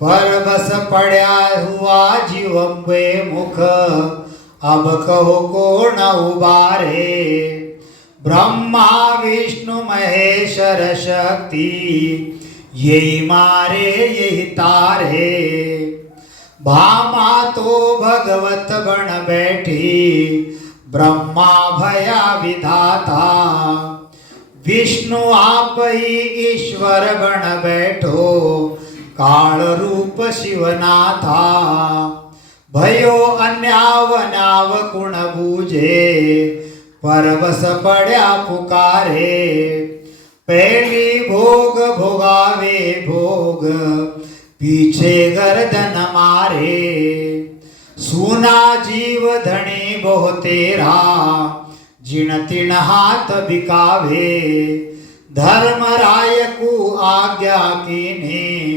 पर बस पड़ा हुआ जीवम्बे मुख, अब कहो को न उबारे। ब्रह्मा विष्णु महेश्वर शक्ति, यही मारे यही तारे। भामा तो भगवत बन बैठी, ब्रह्मा भया विधाता। विष्णु आप ही ईश्वर बन बैठो, काल रूप शिवनाथा। भयो अन्याव नाव कुण बूझे, परबस पड़ा पुकारे। पहली भोग भोगावे भोग, पीछे गर्दन मारे। सुना जीव धनी बहु तेरा, जिन तिन हाथ बिकावे। धर्मराय को आज्ञा कीने,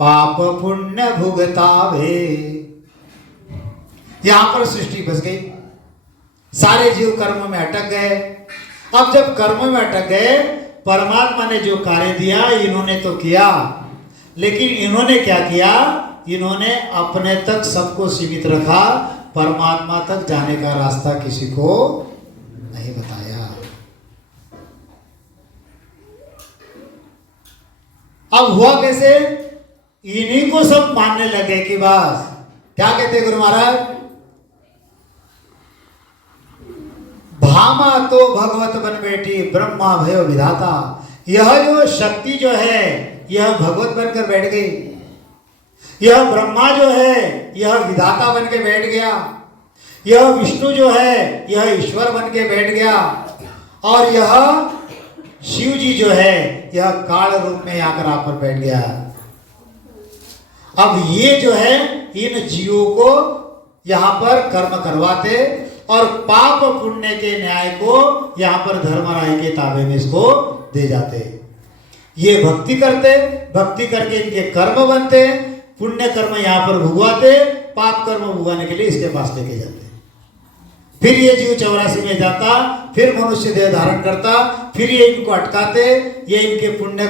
पाप पुण्य भुगतावे। यहां पर सृष्टि बस गई, सारे जीव कर्म में अटक गए। अब जब कर्म में अटक गए, परमात्मा ने जो कार्य दिया इन्होंने तो किया, लेकिन इन्होंने क्या किया? इन्होंने अपने तक सबको सीमित रखा, परमात्मा तक जाने का रास्ता किसी को नहीं बताया। अब हुआ कैसे? इन्हीं को सब मानने लगे कि बस क्या कहते गुरु महाराज, भामा तो भगवत बन बैठी, ब्रह्मा भयो विधाता। यह जो शक्ति जो है यह भगवत बनकर बैठ गई, यह ब्रह्मा जो है यह विधाता बन के बैठ गया, यह विष्णु जो है यह ईश्वर बन के बैठ गया, और यह शिव जी जो है यह काल रूप में आकर आप पर बैठ गया। अब ये जो है इन जीवों को यहाँ पर कर्म करवाते और पाप पुण्य के न्याय को यहाँ पर धर्मराय के ताबे में इसको दे जाते। ये भक्ति करते, भक्ति करके इनके कर्म बनते, पुण्य कर्म यहाँ पर भुगवाते, पाप कर्म भुगवाने के लिए इसके पास लेके जाते। फिर ये जीव 84 में जाता, फिर मनुष्य देह धारण करता, फिर ये इनको अटकाते, ये इनके पुण्य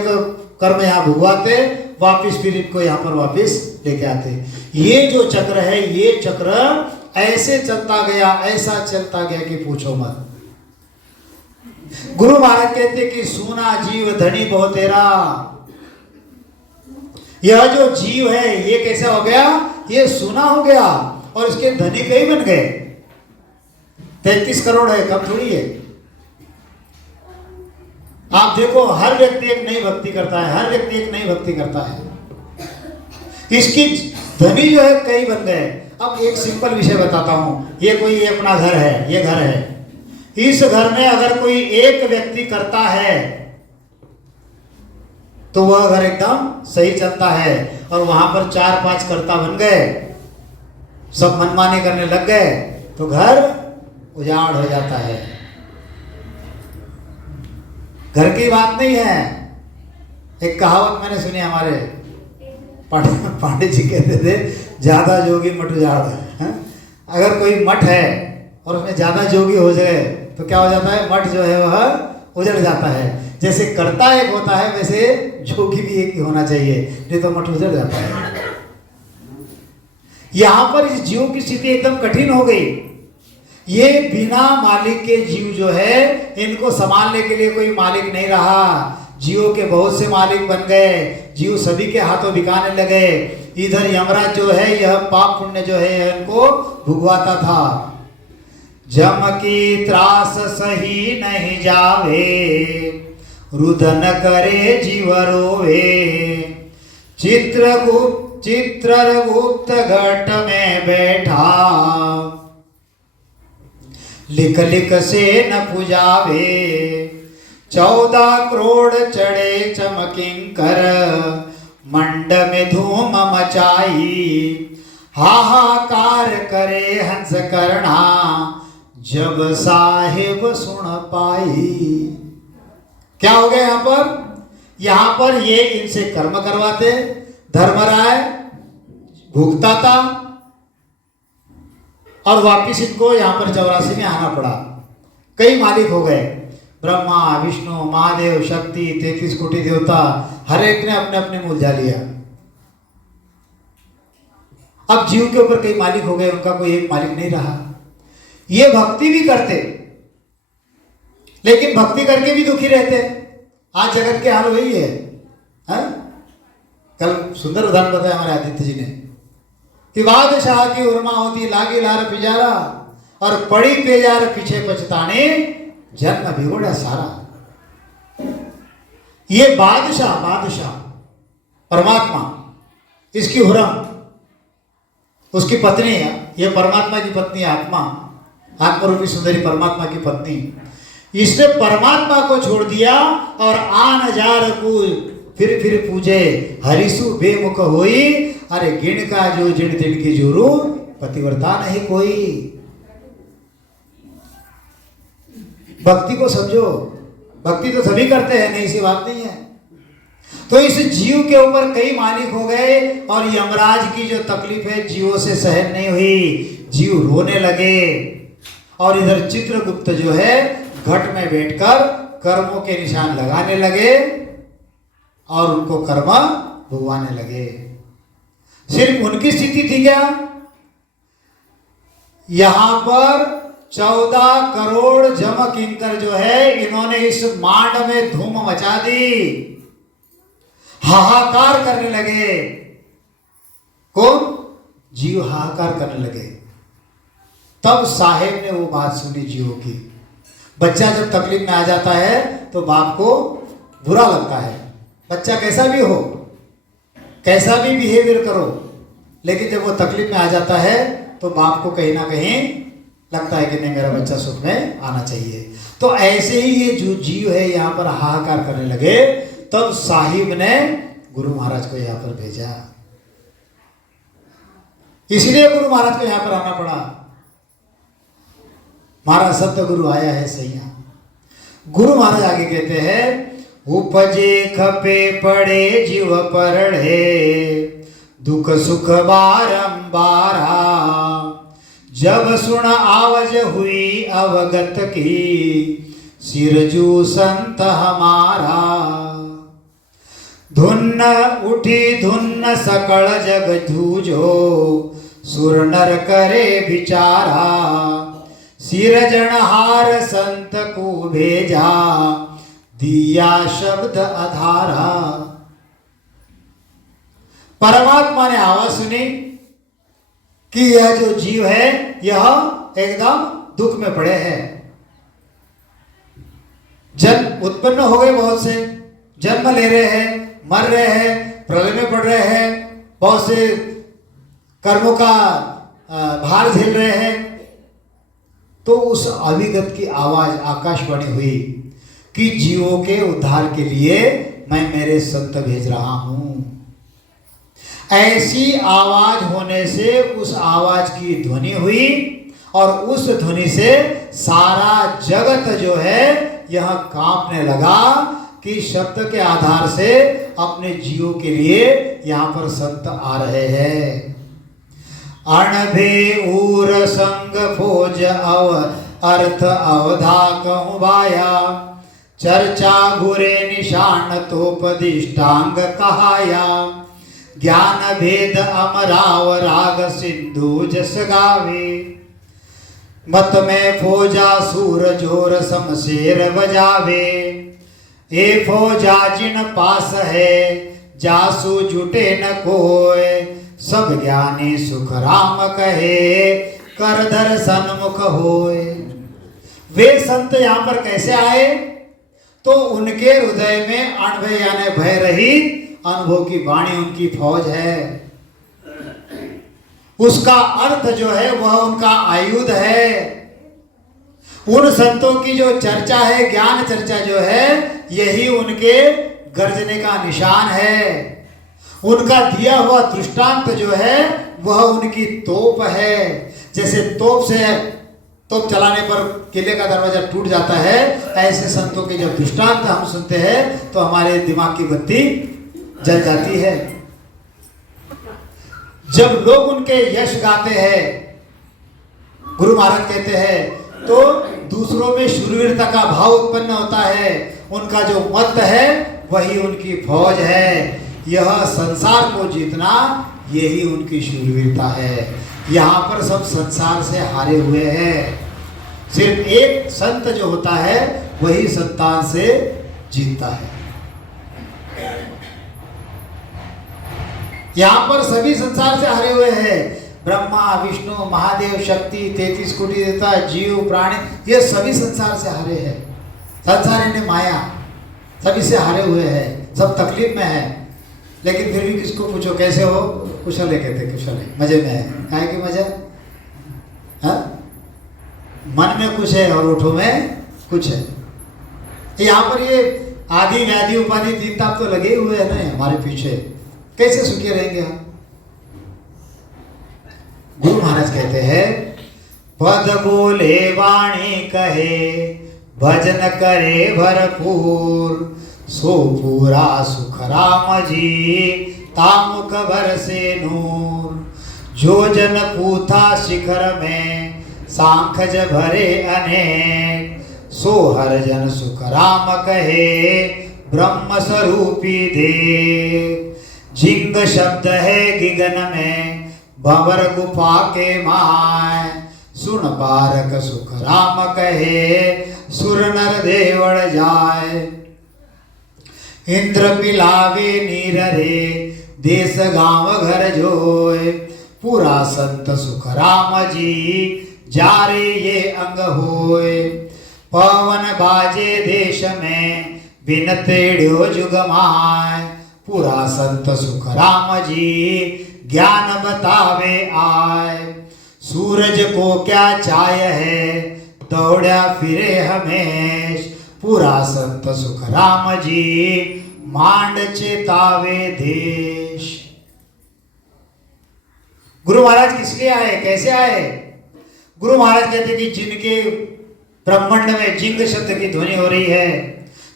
कर्म यहाँ भुगवाते, वापिस फिर इनको यहाँ पर वापिस लेके आते। ये जो चक्र है, ये चक्र ऐसे चलता गया, ऐसा चलता गया कि पूछो मत। गुरु महाराज कहते कि सुना जीव धनी बहु तेरा, यह जो जीव है ये कैसा हो गया, ये सुना हो गया और इसके धनी कई बन गए। 33 करोड़ है, कम थोड़ी है। आप देखो हर व्यक्ति एक नई भक्ति करता है, हर व्यक्ति एक नई भक्ति करता है। इसकी धनी जो है कई बन गए। अब एक सिंपल विषय बताता हूं, ये अपना घर है, ये घर है। इस घर में अगर कोई एक व्यक्ति करता है तो वह घर एकदम सही चलता है, और वहां पर 4-5 कर्ता बन गए, सब मनमानी करने लग गए, तो घर उजाड़ हो जाता है। घर की बात नहीं है। एक कहावत मैंने सुनी, हमारे पांडे जी कहते थे, ज्यादा जोगी मठ उजाड़ है। अगर कोई मठ है और उसमें ज्यादा जोगी हो जाए तो क्या हो जाता है, मठ जो है वह उजड़ जाता है। जैसे कर्ता एक होता है वैसे जोगी भी एक ही होना चाहिए, नहीं तो मठ उजड़ जाता है। यहां पर इस जीव की स्थिति एकदम कठिन हो गई। ये बिना मालिक के जीव जो है, इनको संभालने के लिए कोई मालिक नहीं रहा। जीवों के बहुत से मालिक बन गए, जीव सभी के हाथों बिकाने लगे। इधर यमराज जो है, यह पाप पुण्य जो है इनको भुगवाता था। जम की त्रास सही नहीं जावे, रुदन करे जीव रोवे। चित्रगुप्त घट में बैठा, लिख लिख से न पुजावे। 14 करोड़ चढ़े चमकिंकर, मंड में धूम मचाई। हाहाकार करे हंस करना, जब साहिब सुन पाई। क्या हो गया यहां पर ये इनसे कर्म करवाते, धर्मराय भुगता था, और वापिस इनको यहां पर 84 में आना पड़ा। कई मालिक हो गए, ब्रह्मा विष्णु महादेव शक्ति 33 कोटि देवता, हर एक ने अपने अपने मूल जा लिया। अब जीव के ऊपर कई मालिक हो गए, उनका कोई एक मालिक नहीं रहा। ये भक्ति भी करते, लेकिन भक्ति करके भी दुखी रहते। आज जगत के हाल वही है, हा? कल सुंदर उदाहरण बताया हमारे आदित्य जी ने कि बादशाह की उर्मा होती लागी लार पिजारा, और पड़ी पेजार पीछे पछताने, जन्म बिगड़ा सारा। ये बादशाह परमात्मा, इसकी हुरम उसकी पत्नी है, ये परमात्मा की पत्नी आत्मा, आत्मरूपी सुंदरी परमात्मा की पत्नी। इसने परमात्मा को छोड़ दिया और आन हजार को फिर पूजे। हरिसु बेमुख होई, अरे गिण का जो जिण दिन की जोरू, पतिव्रता नहीं कोई। भक्ति को समझो, भक्ति तो सभी करते हैं, नहीं ऐसी बात नहीं है। तो इस जीव के ऊपर कई मालिक हो गए, और यमराज की जो तकलीफ है जीवों से सहन नहीं हुई, जीव रोने लगे। और इधर चित्रगुप्त जो है घट में बैठकर कर्मों के निशान लगाने लगे और उनको कर्म भुगवाने लगे। सिर्फ उनकी स्थिति थी क्या? यहां पर 14 करोड़ जम किंकर जो है, इन्होंने इस मांड में धूम मचा दी, हाहाकार करने लगे। कौन? जीव हाहाकार करने लगे। तब साहेब ने वो बात सुनी जीवों की। बच्चा जब तकलीफ में आ जाता है तो बाप को बुरा लगता है। बच्चा कैसा भी हो, कैसा भी बिहेवियर करो, लेकिन जब वो तकलीफ में आ जाता है तो बाप को कहीं ना कहीं लगता है कि नहीं, मेरा बच्चा सुख में आना चाहिए। तो ऐसे ही ये जो जीव है यहाँ पर हाहाकार करने लगे। तब साहिब ने गुरु महाराज को यहाँ पर भेजा, इसलिए गुरु महाराज को यहाँ पर आना पड़ा। महाराज सत्य गुरु आया है सैया। गुरु महाराज आगे कहते हैं, उपजे खपे पड़े जीव परढ़े, दुख सुख बारंबारा। जब सुन आवज हुई अवगत की, सिरजू संत हमारा। धुन उठी धुन सकल जग धूजो, सुर नर करे विचारा। सिरजनहार संत को भेजा, दिया शब्द अधारा। परमात्मा ने आवाज सुनी कि यह जो जीव है यह एकदम दुख में पड़े हैं। जन्म उत्पन्न हो गए, बहुत से जन्म ले रहे हैं, मर रहे हैं, प्रलय में पड़ रहे हैं, बहुत से कर्मों का भार झेल रहे हैं। तो उस अविगत की आवाज आकाशवाणी हुई कि जीवों के उद्धार के लिए मैं मेरे संत भेज रहा हूं। ऐसी आवाज होने से उस आवाज की ध्वनि हुई और उस ध्वनि से सारा जगत जो है यह कांपने लगा कि शब्द के आधार से अपने जीवों के लिए यहां पर संत आ रहे हैं। अणभे उर संग फौज अव अर्थ अवधा कहूं बाया, चर्चा गुरे निशान तोपदिष्टांग कहाया, ज्ञान भेद अमराव राग सिंधु जस गावे, मत में फौजा सूर जोर समशेर बजावे, ए फौजा जिन पास है जासु जुटे न कोय, सब ज्ञानी सुख राम कहे कर दर्शन मुख होए। वे संत यहाँ पर कैसे आए? तो उनके हृदय में अणभय यानी भय रहित अनुभव की वाणी उनकी फौज है। उसका अर्थ जो है वह उनका आयुध है। उन संतों की जो चर्चा है, ज्ञान चर्चा जो है, यही उनके गर्जने का निशान है। उनका दिया हुआ दृष्टांत जो है वह उनकी तोप है। जैसे तोप चलाने पर किले का दरवाजा टूट जाता है, ऐसे संतों के जब दृष्टांत हम सुनते हैं तो हमारे दिमाग की बत्ती जल जाती है। जब लोग उनके यश गाते हैं, गुरु महाराज कहते हैं, तो दूसरों में शूरवीरता का भाव उत्पन्न होता है। उनका जो मत है वही उनकी फौज है। यह संसार को जीतना यही उनकी शूरवीरता है। यहाँ पर सब संसार से हारे हुए हैं। सिर्फ एक संत जो होता है वही संतान से जीतता है। यहाँ पर सभी संसार से हारे हुए हैं। ब्रह्मा, विष्णु, महादेव, शक्ति, 33 कोटि देवता, जीव, प्राणी, ये सभी संसार से हारे हैं। संसार यानी माया, सभी से हारे हुए हैं, सब तकलीफ में है। लेकिन फिर भी किसको पूछो कैसे हो, कुशल है, कहते कुशल है, मजे में है कि मजा? हाँ, मन में कुछ है और ओठों में कुछ है। यहाँ पर ये आदि व्याधि उपाधि तीन ताप तो लगे हुए हैं ना हमारे पीछे, कैसे सुखी रहेंगे हम? गुरु महाराज कहते हैं, पद बोले वाणी कहे भजन करे भरपूर, सो पूरा सुख राम जी तामुक भर से नूर, जो जन पूथा शिखर में सांखज भरे अनेक, सो हर जन सुख राम कहे ब्रह्म स्वरूपी दे। जिंग शब्द है गिगन में भंवर गुफा के माय, सुन बारक सुख राम कहे सुर नर देवड़ जाय। इंद्र पिलावे नीर रे देश गांव घर जोय, पूरा संत सुख राम जी जा रे ये अंग होय। पवन बाजे देश में बिन तेड़ो जुग माय, पूरा संत सुख राम जी ज्ञान बतावे आय। सूरज को क्या चाय है दौड़ा फिरे हमेश, पूरा संत सुख राम जी मांड चेतावे देश। गुरु महाराज किस लिए आए, कैसे आए? गुरु महाराज कहते कि जिनके ब्रह्मांड में जिंग शब्द की ध्वनि हो रही है,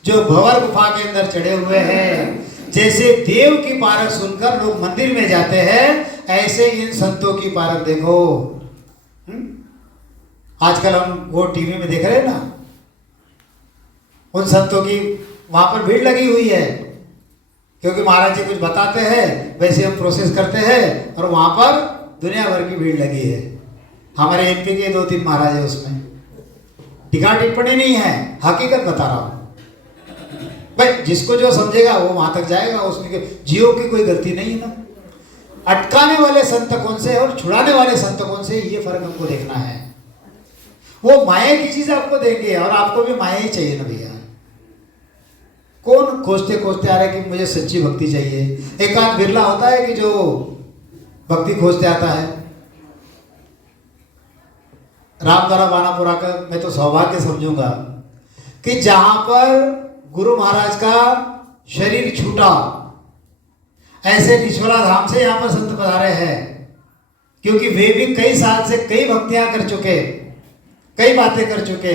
जो भंवर गुफा के अंदर चढ़े हुए हैं, जैसे देव की पारख सुनकर लोग मंदिर में जाते हैं, ऐसे इन संतों की पारख देखो। आजकल हम वो टीवी में देख रहे हैं ना, उन संतों की वहां पर भीड़ लगी हुई है, क्योंकि महाराज जी कुछ बताते हैं, वैसे हम प्रोसेस करते हैं और वहां पर दुनिया भर की भीड़ लगी है। हमारे एमपी के 2-3 महाराज है, उसमें टीका टिप्पणी नहीं है, हकीकत बता रहा हूं भाई। जिसको जो समझेगा वो वहां तक जाएगा, उसमें जियो की कोई गलती नहीं है ना। अटकाने वाले संत कौन से और छुड़ाने वाले संत कौन से, ये फर्क हमको देखना है। वो माया की चीज आपको देंगे और आपको भी माया ही चाहिए ना भैया। कौन खोजते खोजते आ रहा है कि मुझे सच्ची भक्ति चाहिए। एक आध बिरला होता है कि जो भक्ति खोजते आता है। रामधारा बानापुरा का मैं तो सौभाग्य समझूंगा कि जहां पर गुरु महाराज का शरीर छूटा, ऐसे निछोला धाम से यहाँ पर संत पधारे हैं, क्योंकि वे भी कई साल से कई भक्तियां कर चुके, कई बातें कर चुके,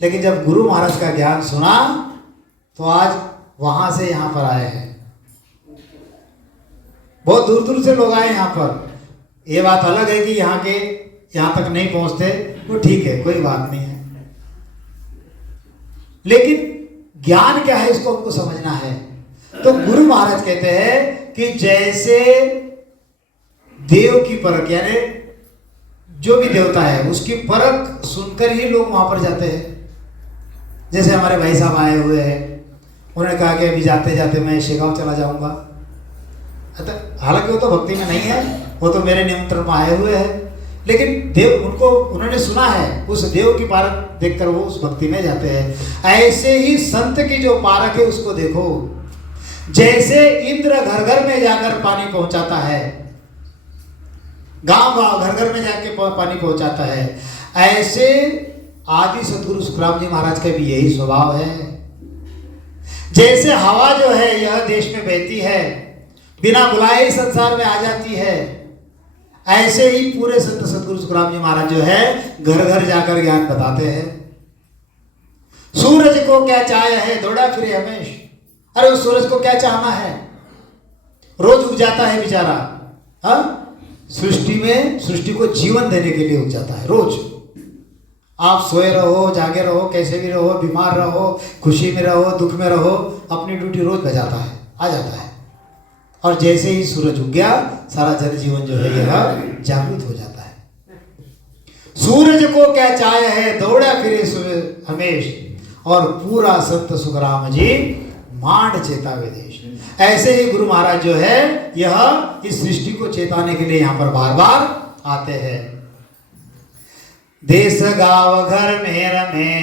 लेकिन जब गुरु महाराज का ज्ञान सुना तो आज वहां से यहाँ पर आए हैं। बहुत दूर दूर से लोग आए यहाँ पर। ये बात अलग है कि यहाँ के यहाँ तक नहीं पहुंचते, वो ठीक है, कोई बात नहीं है, लेकिन ज्ञान क्या है इसको हमको समझना है। तो गुरु महाराज कहते हैं कि जैसे देव की परख, यानी जो भी देवता है उसकी परख सुनकर ही लोग वहां पर जाते हैं। जैसे हमारे भाई साहब आए हुए हैं, उन्होंने कहा कि अभी जाते जाते मैं शेगांव चला जाऊंगा। हालांकि वो तो भक्ति में नहीं है, वो तो मेरे निमंत्रण में आए हुए हैं, लेकिन देव उनको उन्होंने सुना है, उस देव की पारख देखकर वो उस भक्ति में जाते हैं। ऐसे ही संत की जो पारख है उसको देखो। जैसे इंद्र घर घर में जाकर पानी पहुंचाता है, गांव गांव घर घर में जाके पानी पहुंचाता है, ऐसे आदि सद्गुरु सुखराम जी महाराज का भी यही स्वभाव है। जैसे हवा जो है यह देश में बहती है, बिना बुलाए ही संसार में आ जाती है, ऐसे ही पूरे संत सद्गुरु सुखराम जी महाराज जो है घर घर जाकर ज्ञान बताते हैं। सूरज को क्या चाह है दौड़ा फिरे हमेश। अरे उस सूरज को क्या चाहना है, रोज उग जाता है बेचारा। हाँ, सृष्टि में सृष्टि को जीवन देने के लिए उग जाता है रोज। आप सोए रहो, जागे रहो, कैसे भी रहो, बीमार रहो, खुशी में रहो, दुख में रहो, अपनी ड्यूटी रोज बजाता है, आ जाता है। और जैसे ही सूरज उग गया, सारा जनजीवन जो है यह जागृत हो जाता है। सूरज को क्या चाह है दौड़ा फिरे हमेश, और पूरा संत सुखराम जी मांड चेतावे देश। ऐसे ही गुरु महाराज जो है यह इस सृष्टि को चेताने के लिए यहाँ पर बार बार आते हैं। देश गाँव घर में रमे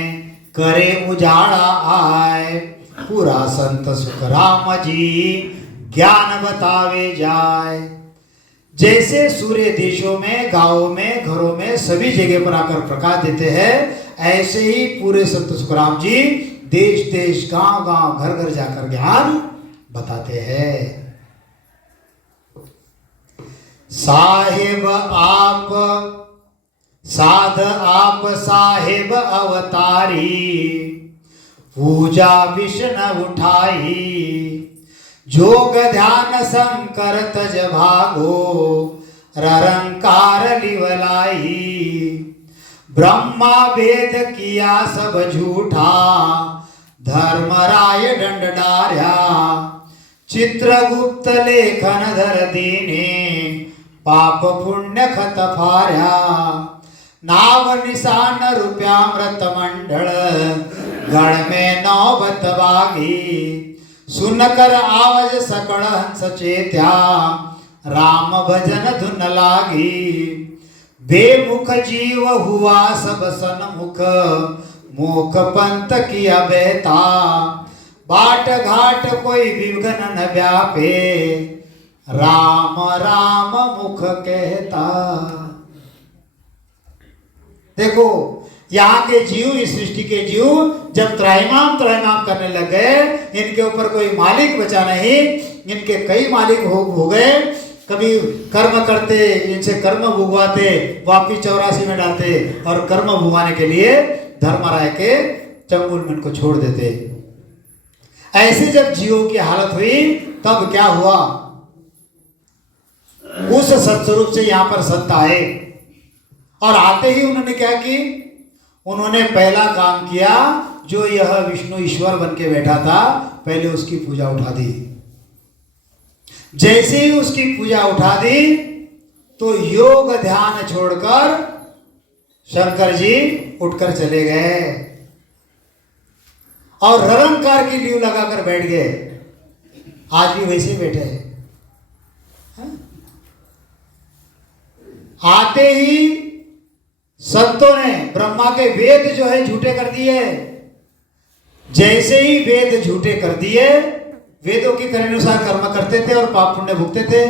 करे उजाड़ा आए, पूरा संत सुखराम जी ज्ञान बतावे जाए। जैसे सूर्य देशों में, गांवों में, घरों में, सभी जगह पर आकर प्रकाश देते हैं, ऐसे ही पूरे संत सुखराम जी देश देश, गांव गांव, घर घर जाकर ज्ञान बताते हैं। साहिब आप साध आप साहिब अवतारी, पूजा विष्णु उठाई, जोग ध्यान शंकर तज भागो, ररंकार लिवलाई। ब्रह्मा वेद किया सब झूठा, धर्मराय दंड डार्या। चित्रगुप्त लेखन धर दीने, पाप पुण्य खत फार्या। नाव निशान रुपयामृत मंडल, गण में नौबत बागी। सुनकर आवाज सकल हंस चेत्या, राम भजन धुन लागी। बेमुख जीव हुआ सब सन्मुख, मुख पंथ किया बेता। बाट घाट कोई विघ्न न व्यापे, राम राम मुख कहता। देखो यहाँ के जीव, इस सृष्टि के जीव जब त्राहिमाम करने लग गए, इनके ऊपर कोई मालिक बचा नहीं, इनके कई मालिक हो गए। कभी कर्म करते, इनसे कर्म भुगवाते, वापिस 84 में डालते, और कर्म भुगवाने के लिए धर्मराय के चंगुल में इनको छोड़ देते। ऐसे जब जीवों की हालत हुई, तब क्या हुआ, उस सत्स्वरूप से यहाँ पर संत आए, और आते ही उन्होंने क्या की, उन्होंने पहला काम किया, जो यह विष्णु ईश्वर बन के बैठा था, पहले उसकी पूजा उठा दी। जैसे ही उसकी पूजा उठा दी, तो योग ध्यान छोड़कर शंकर जी उठकर चले गए और ररंकार की लीव लगाकर बैठ गए। आज भी वैसे बैठे हैं। आते ही संतों ने ब्रह्मा के वेद जो है झूठे कर दिए। जैसे ही वेद झूठे कर दिए, वेदों के अनुसार कर्म करते थे और पाप पुण्य भुगते थे,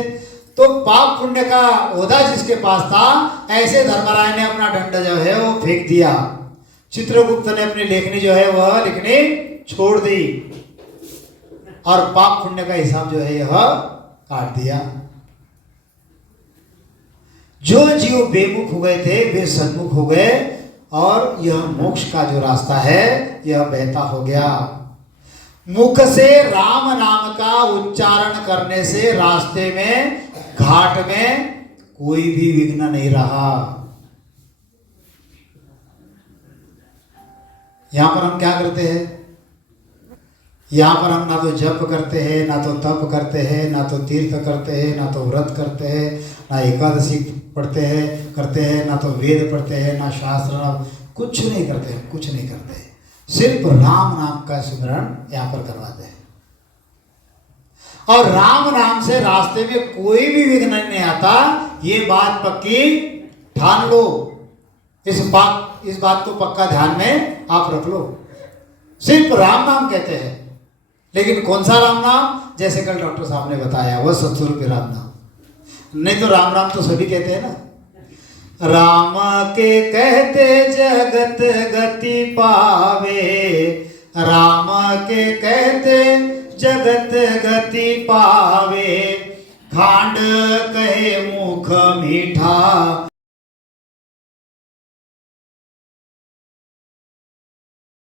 तो पाप पुण्य का ओहदा जिसके पास था, ऐसे धर्मराय ने अपना दंड जो है वो फेंक दिया। चित्रगुप्त ने अपनी लेखनी जो है वह लिखनी छोड़ दी और पाप पुण्य का हिसाब जो है यह काट दिया। जो जीव बेमुख हो गए थे वे सन्मुख हो गए और यह मोक्ष का जो रास्ता है यह बहता हो गया। मुख से राम नाम का उच्चारण करने से रास्ते में, घाट में कोई भी विघ्न नहीं रहा। यहां पर हम क्या करते हैं? यहां पर हम ना तो जप करते हैं, ना तो तप करते हैं, ना तो तीर्थ करते हैं, ना तो व्रत करते हैं, ना एकादशी पढ़ते हैं करते हैं, ना तो वेद पढ़ते हैं, ना शास्त्र, कुछ नहीं करते हैं, कुछ नहीं करते हैं। सिर्फ राम नाम का स्मरण यहां पर करवाते हैं और राम नाम से रास्ते में कोई भी विघ्न नहीं आता। ये बात पक्की ठान लो। इस बात को पक्का ध्यान में आप रख लो। सिर्फ राम नाम कहते हैं, लेकिन कौन सा राम नाम? जैसे कल डॉक्टर साहब ने बताया, वह सत्स्वरूपी राम नाम। नहीं तो राम राम तो सभी कहते हैं ना। राम के कहते जगत गति पावे, राम के कहते जगत गति पावे, खांड कहे मुख मीठा